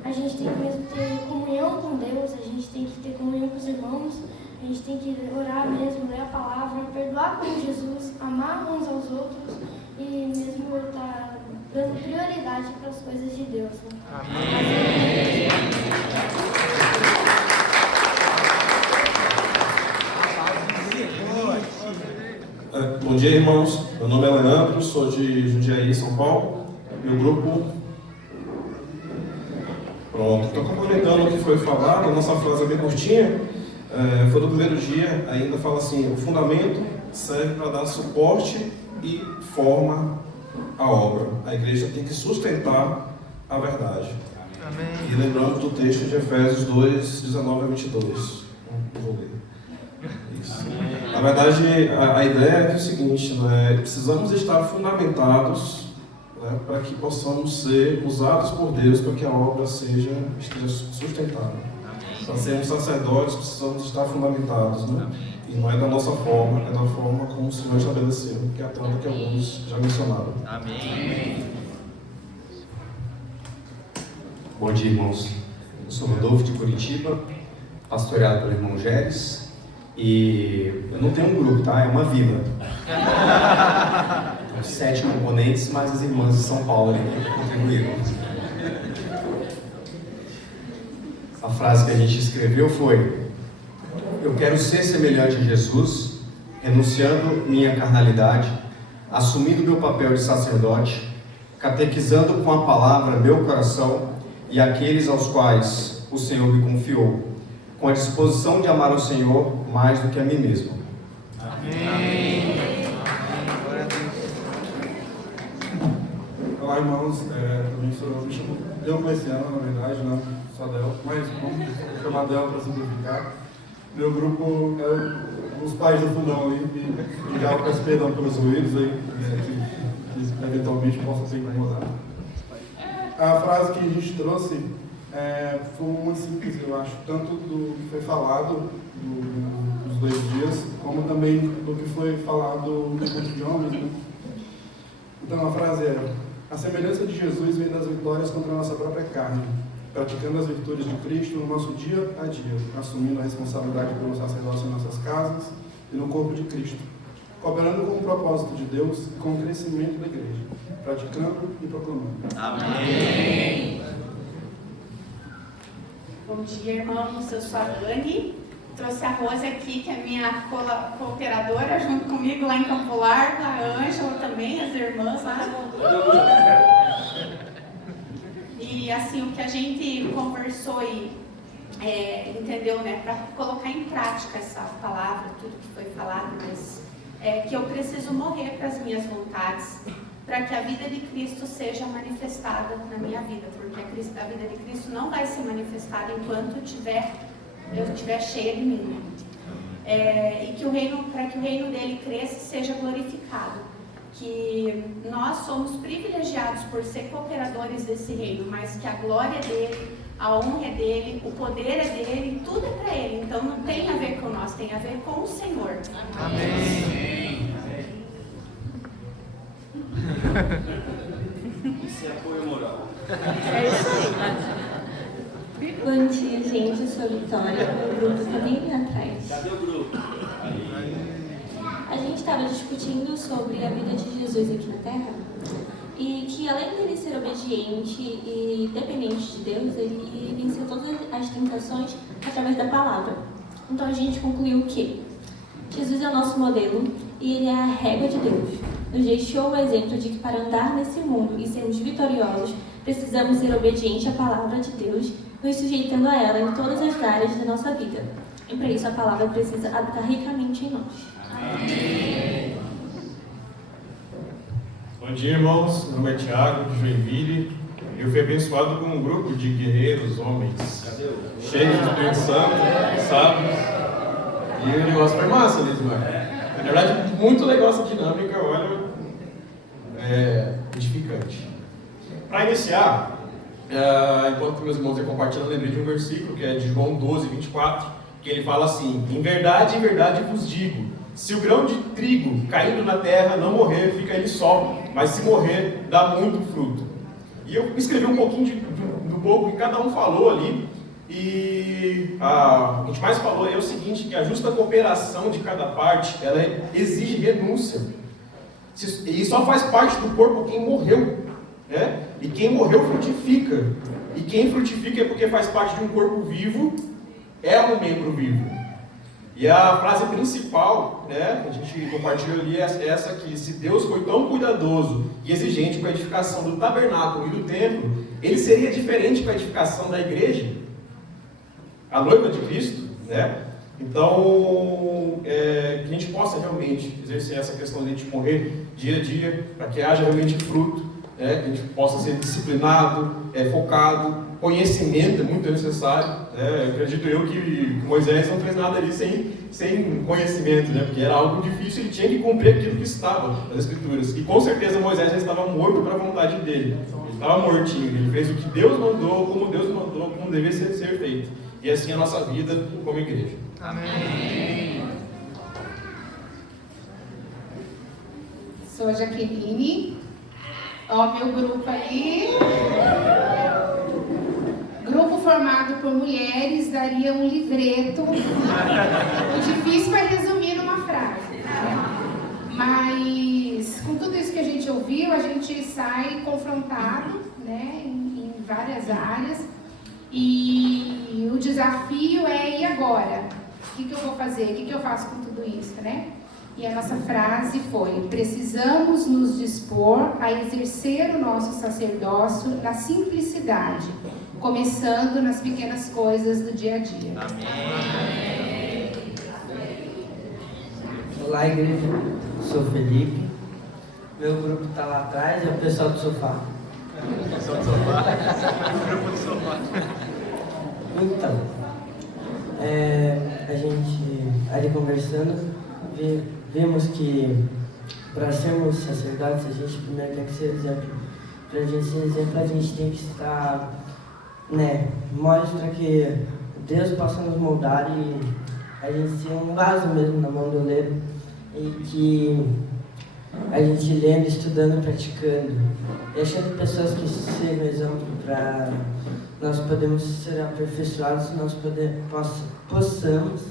A gente tem que mesmo ter comunhão com Deus, a gente tem que ter comunhão com os irmãos, a gente tem que orar mesmo, ler a palavra, perdoar como Jesus, amar uns aos outros e mesmo estar dando prioridade para as coisas de Deus, né? Amém. Bom dia, irmãos. Meu nome é Leandro, sou de Jundiaí, São Paulo. Meu grupo... Pronto, estou complementando o que foi falado. A nossa frase é bem curtinha. Foi do primeiro dia, ainda fala assim: o fundamento serve para dar suporte e forma à obra. A igreja tem que sustentar a verdade. Amém. E lembramos do texto de Efésios 2, 19 a 22. Vou ler. Isso. Na verdade, a ideia é o seguinte, né? Precisamos estar fundamentados, né, para que possamos ser usados por Deus para que a obra esteja sustentável. Para sermos sacerdotes, precisamos estar fundamentados, né? E E não é da nossa forma, é da forma como o Senhor estabeleceu, que é a tanta que alguns já mencionaram. Amém. Bom dia, irmãos. Eu sou Rodolfo de Curitiba, pastoreado pelo irmão Géres. E eu não tenho um grupo, tá? É uma vila. Tem 7 componentes, mas as irmãs de São Paulo ali contribuíram. A frase que a gente escreveu foi: eu quero ser semelhante a Jesus, renunciando minha carnalidade, assumindo meu papel de sacerdote, catequizando com a palavra meu coração e aqueles aos quais o Senhor me confiou, com a disposição de amar o Senhor mais do que a mim mesmo. Amém. Olá, irmãos. Também sou bispo Diocleciano, na verdade, não só Del, mas vamos chamar Del para simplificar. Meu grupo é os pais do fundão ali, e já peço perdão pelos ruídos aí, que eventualmente possam ser incomodados. A frase que a gente trouxe foi muito simples, eu acho, tanto do que foi falado dos 2 dias, como também do que foi falado no encontro de homens, né? Então a frase é: a semelhança de Jesus vem das vitórias contra a nossa própria carne, praticando as virtudes de Cristo no nosso dia a dia, assumindo a responsabilidade pelo sacerdócio em nossas casas e no corpo de Cristo, cooperando com o propósito de Deus e com o crescimento da igreja, praticando e proclamando. Amém. Bom dia, irmãos. Eu sou a Dani. Trouxe a Rose aqui, que é minha cooperadora, junto comigo lá em Campo Largo, a Ângela também, as irmãs lá. E assim, o que a gente conversou e entendeu, né, para colocar em prática essa palavra, tudo que foi falado, mas que eu preciso morrer para as minhas vontades, para que a vida de Cristo seja manifestada na minha vida, porque a vida de Cristo não vai ser manifestada enquanto eu estiver cheia de mim. E para que o reino dele cresça e seja glorificado. Que nós somos privilegiados por ser cooperadores desse reino, mas que a glória é dele, a honra é dele, o poder é dele, tudo é para ele. Então não tem a ver com nós, tem a ver com o Senhor. Amém. Isso é apoio moral. É isso aí. Bom dia, gente. Eu sou a Vitória, meu grupo está bem ali atrás. Cadê o grupo? A gente estava discutindo sobre a vida de Jesus aqui na Terra e que, além dele ser obediente e dependente de Deus, ele venceu todas as tentações através da palavra. Então a gente concluiu que Jesus é o nosso modelo e ele é a régua de Deus. Nos deixou o exemplo de que, para andar nesse mundo e sermos vitoriosos, precisamos ser obedientes à palavra de Deus, nos sujeitando a ela em todas as áreas da nossa vida. E para isso a palavra precisa habitar ricamente em nós. Amém. Bom dia, irmãos. Meu nome é Thiago, de Joinville. Eu fui abençoado com um grupo de guerreiros, homens, cheios do Espírito Santo, sabe? E o negócio foi massa mesmo, Na verdade, muito legal essa dinâmica, olha, edificante. Para iniciar, enquanto meus irmãos iam compartilhando, eu lembrei de um versículo que é de João 12, 24, que ele fala assim: em verdade vos digo, se o grão de trigo caindo na terra não morrer, fica ele só, mas se morrer, dá muito fruto. E eu escrevi um pouquinho do pouco que cada um falou ali, e o que a gente mais falou é o seguinte, que a justa cooperação de cada parte, ela exige renúncia. E só faz parte do corpo quem morreu, né? E quem morreu frutifica. E quem frutifica é porque faz parte de um corpo vivo, é um membro vivo. E a frase principal, né, que a gente compartilhou ali, é essa aqui: se Deus foi tão cuidadoso e exigente com a edificação do tabernáculo e do templo, ele seria diferente com a edificação da igreja, a noiva de Cristo, né? Então, que a gente possa realmente exercer essa questão de a gente morrer dia a dia, para que haja realmente fruto, que a gente possa ser disciplinado, focado. Conhecimento é muito necessário, acredito eu que Moisés não fez nada ali sem conhecimento, porque era algo difícil, ele tinha que cumprir aquilo que estava nas Escrituras, e com certeza Moisés já estava morto para a vontade dele, ele estava mortinho, ele fez o que Deus mandou, como Deus mandou, como devia ser feito, e assim a nossa vida como igreja. Amém. sou a Jaqueline. Ó, meu grupo aí. Grupo formado por mulheres daria um livreto. O difícil é resumir numa frase. Mas, com tudo isso que a gente ouviu, a gente sai confrontado, né, em várias áreas. E o desafio é, e agora? O que eu vou fazer? O que eu faço com tudo isso, né? E a nossa frase foi: precisamos nos dispor a exercer o nosso sacerdócio na simplicidade, começando nas pequenas coisas do dia a dia. Amém. Olá, igreja. Sou Felipe. Meu grupo está lá atrás, é o pessoal do sofá. O pessoal do sofá. O grupo do sofá. Então, a gente ali conversando, vimos que para sermos sacerdotes, a gente primeiro tem que ser exemplo. Para a gente ser exemplo, a gente tem que estar, né, mostra que Deus possa nos moldar e a gente ser um vaso mesmo na mão do oleiro, e que a gente lendo, estudando, praticando, e achando pessoas que sejam exemplo para nós podermos ser aperfeiçoados, nós possamos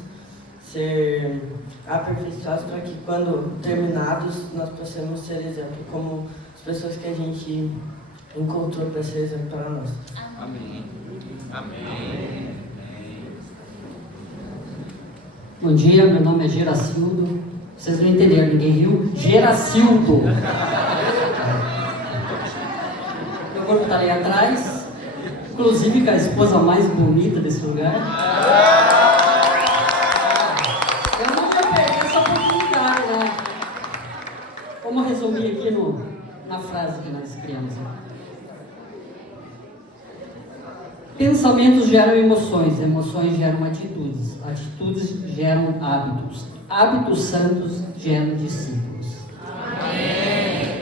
ser aperfeiçoados para que quando terminados nós possamos ser exemplo como as pessoas que a gente encontrou para ser exemplo para nós. Amém. Amém. Bom dia, meu nome é Geracildo. Vocês não entenderam, ninguém riu? Geracildo. Meu corpo está ali atrás, inclusive com a esposa mais bonita desse lugar. Eu não vou perder essa oportunidade, né? Vamos resumir aqui na frase que nós criamos. Pensamentos geram emoções, emoções geram atitudes, atitudes geram hábitos, hábitos santos geram discípulos. Amém.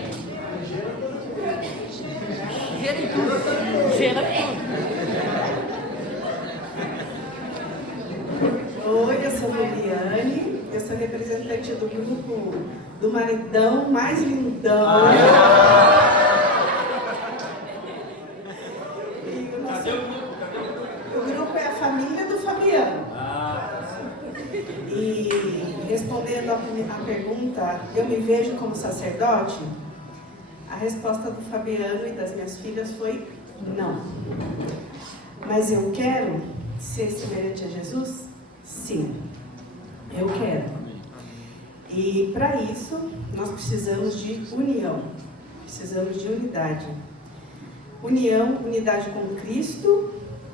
Oi, eu sou Liliane, eu sou representante do grupo do maridão mais lindão. O grupo é a família do Fabiano. E respondendo a pergunta, eu me vejo como sacerdote? A resposta do Fabiano e das minhas filhas foi não. Mas eu quero ser semelhante a Jesus? Sim, eu quero. E para isso, nós precisamos de união, precisamos de unidade. União, unidade com Cristo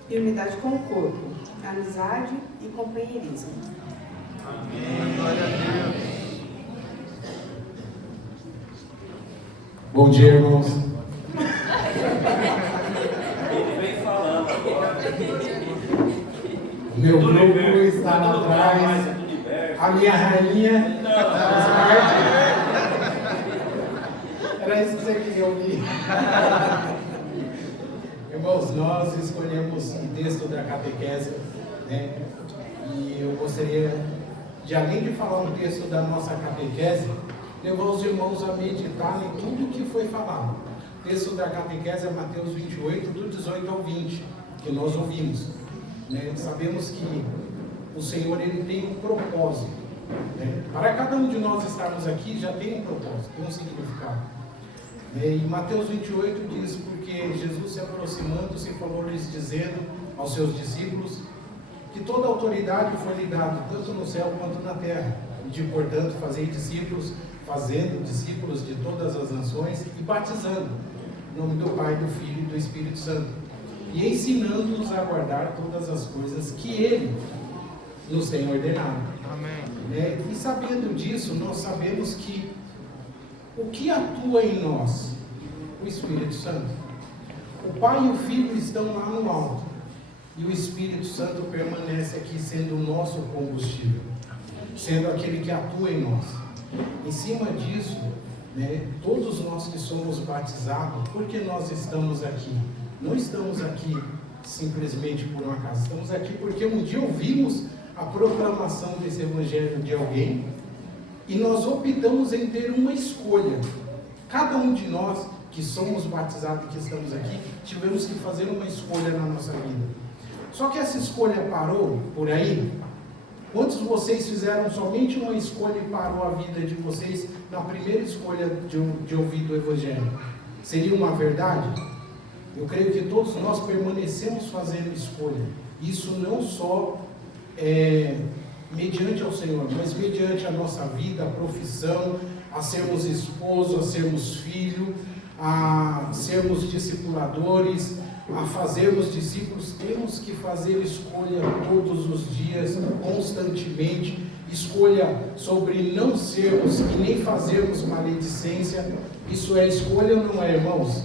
e unidade com o corpo, amizade e companheirismo. Amém. Glória a Deus. Bom dia, irmãos. Ele vem falando agora. Meu grupo está lá atrás. A minha rainha. Era isso que você queria ouvir. Irmãos, nós escolhemos o texto da catequese, né? E eu gostaria de, além de falar um texto da nossa catequese, levar os irmãos a meditar em tudo que foi falado. O texto da catequese é Mateus 28, do 18 ao 20, que nós ouvimos. Né? Sabemos que o Senhor, ele tem um propósito. Né? Para cada um de nós estarmos aqui, já tem um propósito, tem um significado. E Mateus 28 diz: porque Jesus, se aproximando, se falou-lhes dizendo aos seus discípulos que toda autoridade foi lhe dada, tanto no céu quanto na terra. E de, portanto, fazendo discípulos de todas as nações e batizando em nome do Pai, do Filho e do Espírito Santo, e ensinando-os a guardar todas as coisas que Ele nos tem ordenado. Amém. E sabendo disso, nós sabemos que o que atua em nós? O Espírito Santo. O Pai e o Filho estão lá no alto, e o Espírito Santo permanece aqui sendo o nosso combustível, sendo aquele que atua em nós. Em cima disso, né, todos nós que somos batizados, porque nós estamos aqui? Não estamos aqui simplesmente por um acaso, estamos aqui porque um dia ouvimos a proclamação desse evangelho de alguém, E nós optamos em ter uma escolha. Cada um de nós que somos batizados e que estamos aqui, tivemos que fazer uma escolha na nossa vida. Só que essa escolha parou por aí? Quantos de vocês fizeram somente uma escolha e parou a vida de vocês na primeira escolha de ouvir do Evangelho? Seria uma verdade? Eu creio que todos nós permanecemos fazendo escolha. Isso não só mediante ao Senhor, mas mediante a nossa vida, a profissão, a sermos esposos, a sermos filhos, a sermos discipuladores, a fazermos discípulos. Temos que fazer escolha todos os dias, constantemente, escolha sobre não sermos e nem fazermos maledicência. Isso é escolha ou não é, irmãos?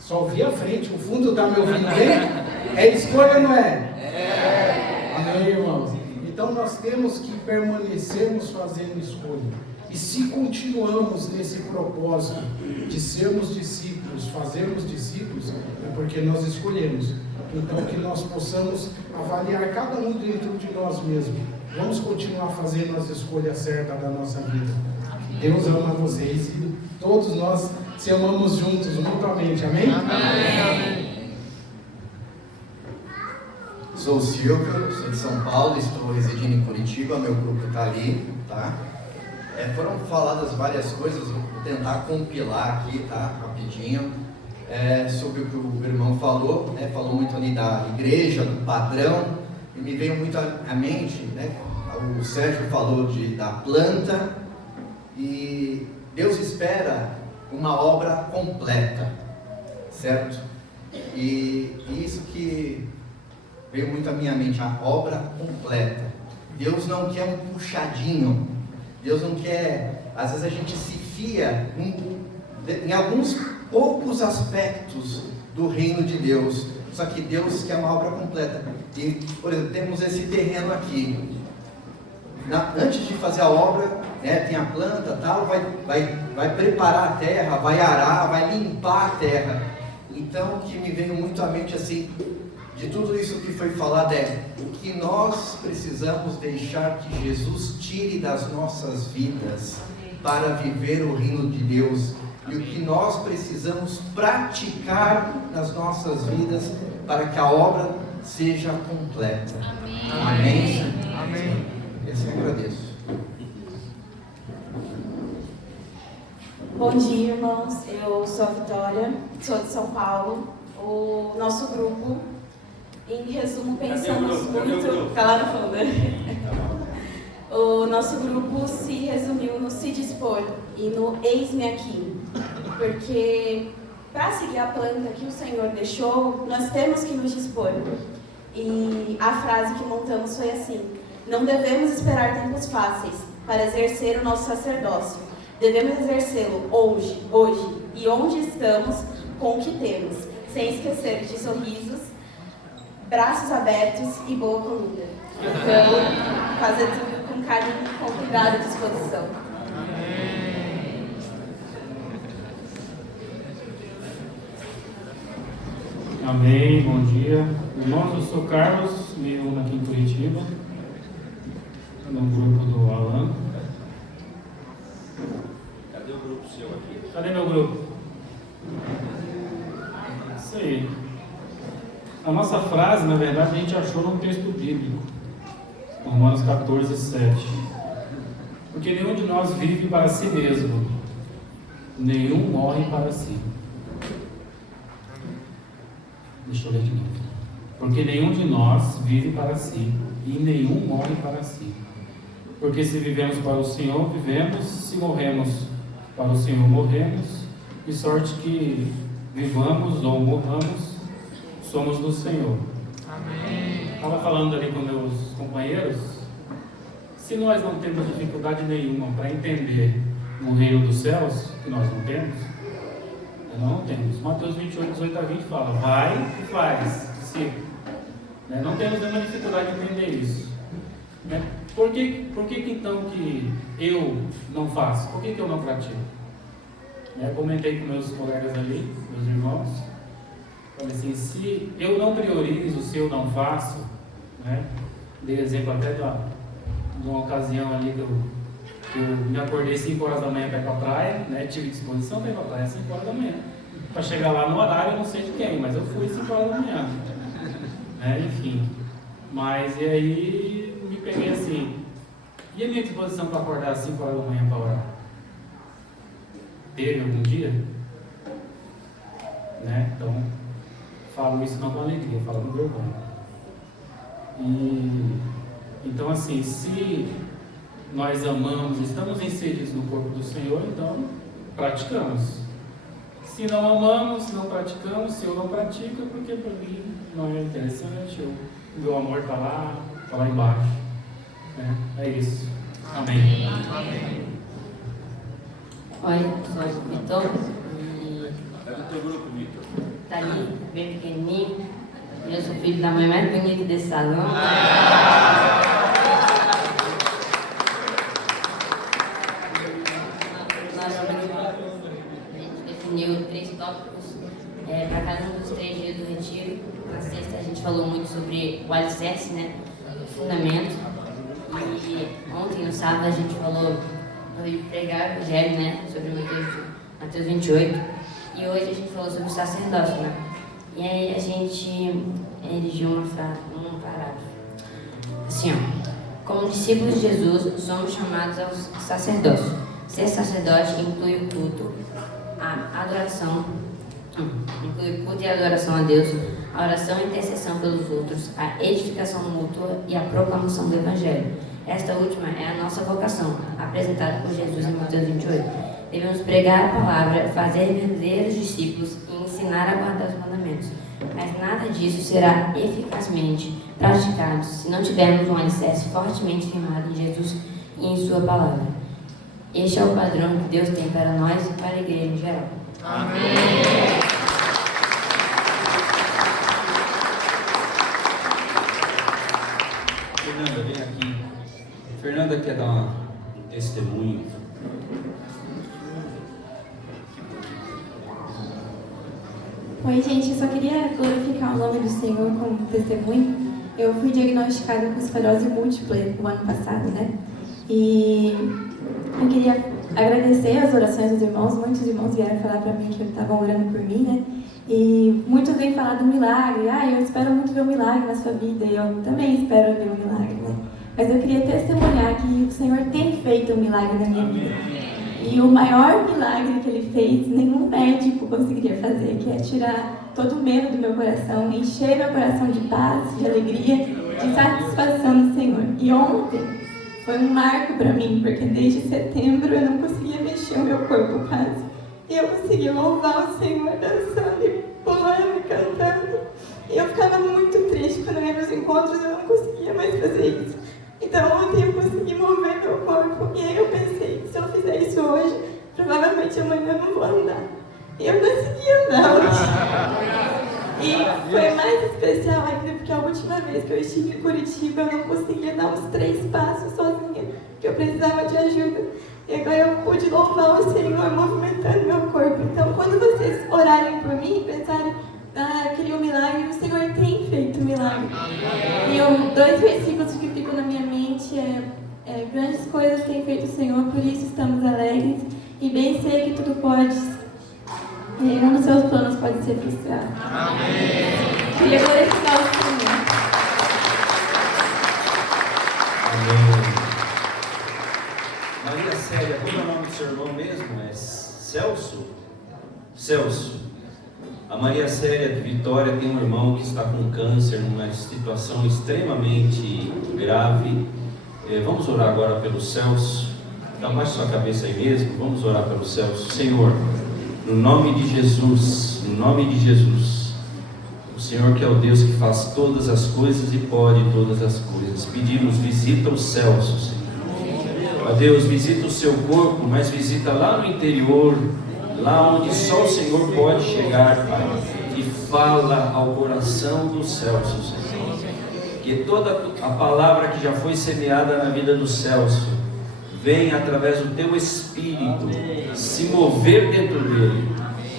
Só vi a frente, o fundo está me ouvindo bem? É escolha ou não é? Amém, irmãos? Então nós temos que permanecermos fazendo escolha. E se continuamos nesse propósito de sermos discípulos, fazermos discípulos, é porque nós escolhemos. Então que nós possamos avaliar cada um dentro de nós mesmos. Vamos continuar fazendo as escolhas certas da nossa vida. Deus ama vocês e todos nós se amamos juntos, mutuamente. Amém? Amém. Sou o Silvio, sou de São Paulo, estou residindo em Curitiba, meu grupo está ali, tá? Foram faladas várias coisas, vou tentar compilar aqui, tá? Rapidinho, sobre o que o irmão falou, falou muito ali da igreja, do padrão, e me veio muito à mente, né? O Sérgio falou da planta, e Deus espera uma obra completa, certo? E isso que veio muito à minha mente, a obra completa. Deus não quer um puxadinho, Deus não quer, às vezes a gente se fia em alguns poucos aspectos do reino de Deus, só que Deus quer uma obra completa. E, por exemplo, temos esse terreno aqui, antes de fazer a obra, tem a planta, tal, vai preparar a terra, vai arar, vai limpar a terra. Então o que me veio muito à mente assim, de tudo isso que foi falado, o que nós precisamos deixar que Jesus tire das nossas vidas para viver o reino de Deus, e o que nós precisamos praticar nas nossas vidas para que a obra seja completa. Amém? Amém. Eu agradeço. Bom dia, irmãos. Eu sou a Vitória, sou de São Paulo. O nosso grupo, em resumo, pensamos muito... Tá lá no fundo. O nosso grupo se resumiu no se dispor e no eis-me aqui. Porque para seguir a planta que o Senhor deixou, nós temos que nos dispor. E a frase que montamos foi assim: não devemos esperar tempos fáceis para exercer o nosso sacerdócio. Devemos exercê-lo hoje e onde estamos, com o que temos, sem esquecer de sorrisos, braços abertos e boa conduta. Então, fazer tudo com carinho, com cuidado e disposição. Amém, bom dia. Irmãos, eu sou Carlos, me uno aqui em Curitiba, no grupo do Alan. Cadê o grupo seu aqui? Cadê meu grupo? Isso aí. A nossa frase, na verdade, a gente achou num texto bíblico, Romanos 14, 7. Porque nenhum de nós vive para si mesmo, nenhum morre para si. Deixa eu ler de novo. Porque nenhum de nós vive para si, e nenhum morre para si. Porque se vivemos para o Senhor, vivemos, se morremos para o Senhor, morremos, de sorte que vivamos ou morramos, somos do Senhor. Amém. Estava falando ali com meus companheiros, se nós não temos dificuldade nenhuma para entender no reino dos céus, que nós não temos, não temos. Mateus 28, 18 a 20 fala: vai e faz, discípulo. Não temos nenhuma dificuldade de entender isso. Por que então que eu não faço? Por que eu não pratico? Comentei com meus colegas ali, meus irmãos. Falei assim: se eu não priorizo, se eu não faço, dei exemplo até da de uma ocasião ali que eu me acordei 5 horas da manhã para ir para a praia, né? Tive disposição para ir para a praia às 5 horas da manhã. Para chegar lá no horário, eu não sei de quem, mas eu fui às 5 horas da manhã. Né? Enfim. Mas e aí me peguei assim. E a minha disposição para acordar às 5 horas da manhã para orar? Teve algum dia? Né? Então, falo isso não com alegria, falo com vergonha. Então assim, se nós amamos, estamos inseridos no corpo do Senhor, então praticamos. Se não amamos, não praticamos. Se eu não pratico, é porque para mim não é interessante, o meu amor está lá embaixo. Né? É isso. Amém. Oi, sou o Vitor. É do teu grupo, Vitor. Tá ali, bem pequenininho. Eu sou filho da mãe mais bonita desse salão. A gente definiu 3 tópicos para cada um dos 3 dias do retiro. Na sexta a gente falou muito sobre o alicerce, né? O fundamento. E ontem, no sábado, a gente falou sobre pregar o evangelho, né? Sobre Mateus 28. E hoje a gente falou sobre o sacerdócio, né? E aí a gente erigiu um parágrafo. Assim, ó. Como discípulos de Jesus, somos chamados ao sacerdócio. Ser sacerdote inclui o culto, a adoração, inclui o culto e a adoração a Deus, a oração e intercessão pelos outros, a edificação mútua e a proclamação do Evangelho. Esta última é a nossa vocação, apresentada por Jesus em Mateus 28. Devemos pregar a palavra, fazer verdadeiros discípulos e ensinar a guardar os mandamentos. Mas nada disso será eficazmente praticado se não tivermos um alicerce fortemente firmado em Jesus e em sua palavra. Este é o padrão que Deus tem para nós e para a igreja em geral. Amém. Fernanda, vem aqui. Fernanda quer dar um testemunho. Oi, gente, eu só queria glorificar o nome do Senhor como testemunho. Eu fui diagnosticada com esclerose múltipla o ano passado, né? E eu queria agradecer as orações dos irmãos. Muitos irmãos vieram falar para mim que estavam orando por mim, né? E muitos vêm falar do milagre. Eu espero muito ver um milagre na sua vida. E eu também espero ver um milagre, né? Mas eu queria testemunhar que o Senhor tem feito um milagre na minha vida. E o maior milagre que Ele fez, nenhum médico conseguiria fazer, que é tirar todo o medo do meu coração, encher meu coração de paz, de alegria, de satisfação no Senhor. E ontem foi um marco para mim, porque desde setembro eu não conseguia mexer o meu corpo quase. E eu conseguia louvar o Senhor dançando e pulando e cantando. E eu ficava muito triste quando eu ia nos encontros, eu não conseguia mais fazer isso. Então ontem eu consegui mover meu corpo. E aí eu pensei, se eu fizer isso hoje, provavelmente amanhã eu não vou andar. E eu consegui andar hoje. E foi mais especial ainda, porque a última vez que eu estive em Curitiba, eu não conseguia dar uns 3 passos sozinha, porque eu precisava de ajuda. E agora eu pude louvar o Senhor movimentando meu corpo. Então, quando vocês orarem por mim e pensarem, eu queria um milagre, o Senhor tem feito um milagre. E 2 versículos que ficam na minha mente grandes coisas tem feito o Senhor, por isso estamos alegres. E bem sei que tudo pode. Nenhum dos seus planos pode ser frustrado. Amém. Queria glorificar o Senhor. Amém. Maria Célia, como é o nome do seu irmão mesmo? É Celso? Celso. A Maria Célia de Vitória tem um irmão que está com câncer, numa situação extremamente grave. Vamos orar agora pelo Celso. Abaixe sua cabeça aí mesmo, vamos orar pelo Celso. Senhor, no nome de Jesus, o Senhor que é o Deus que faz todas as coisas e pode todas as coisas, pedimos, visita o Celso, Senhor. Ó Deus, visita o seu corpo, mas visita lá no interior, lá onde só o Senhor pode chegar, Pai, e fala ao coração do Celso, Senhor. Que toda a palavra que já foi semeada na vida do Celso venha através do teu Espírito se mover dentro dele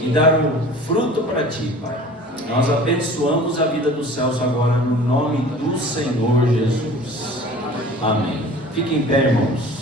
e dar um fruto para ti, Pai. Nós abençoamos a vida do Celso agora no nome do Senhor Jesus. Amém. Fiquem em pé, irmãos.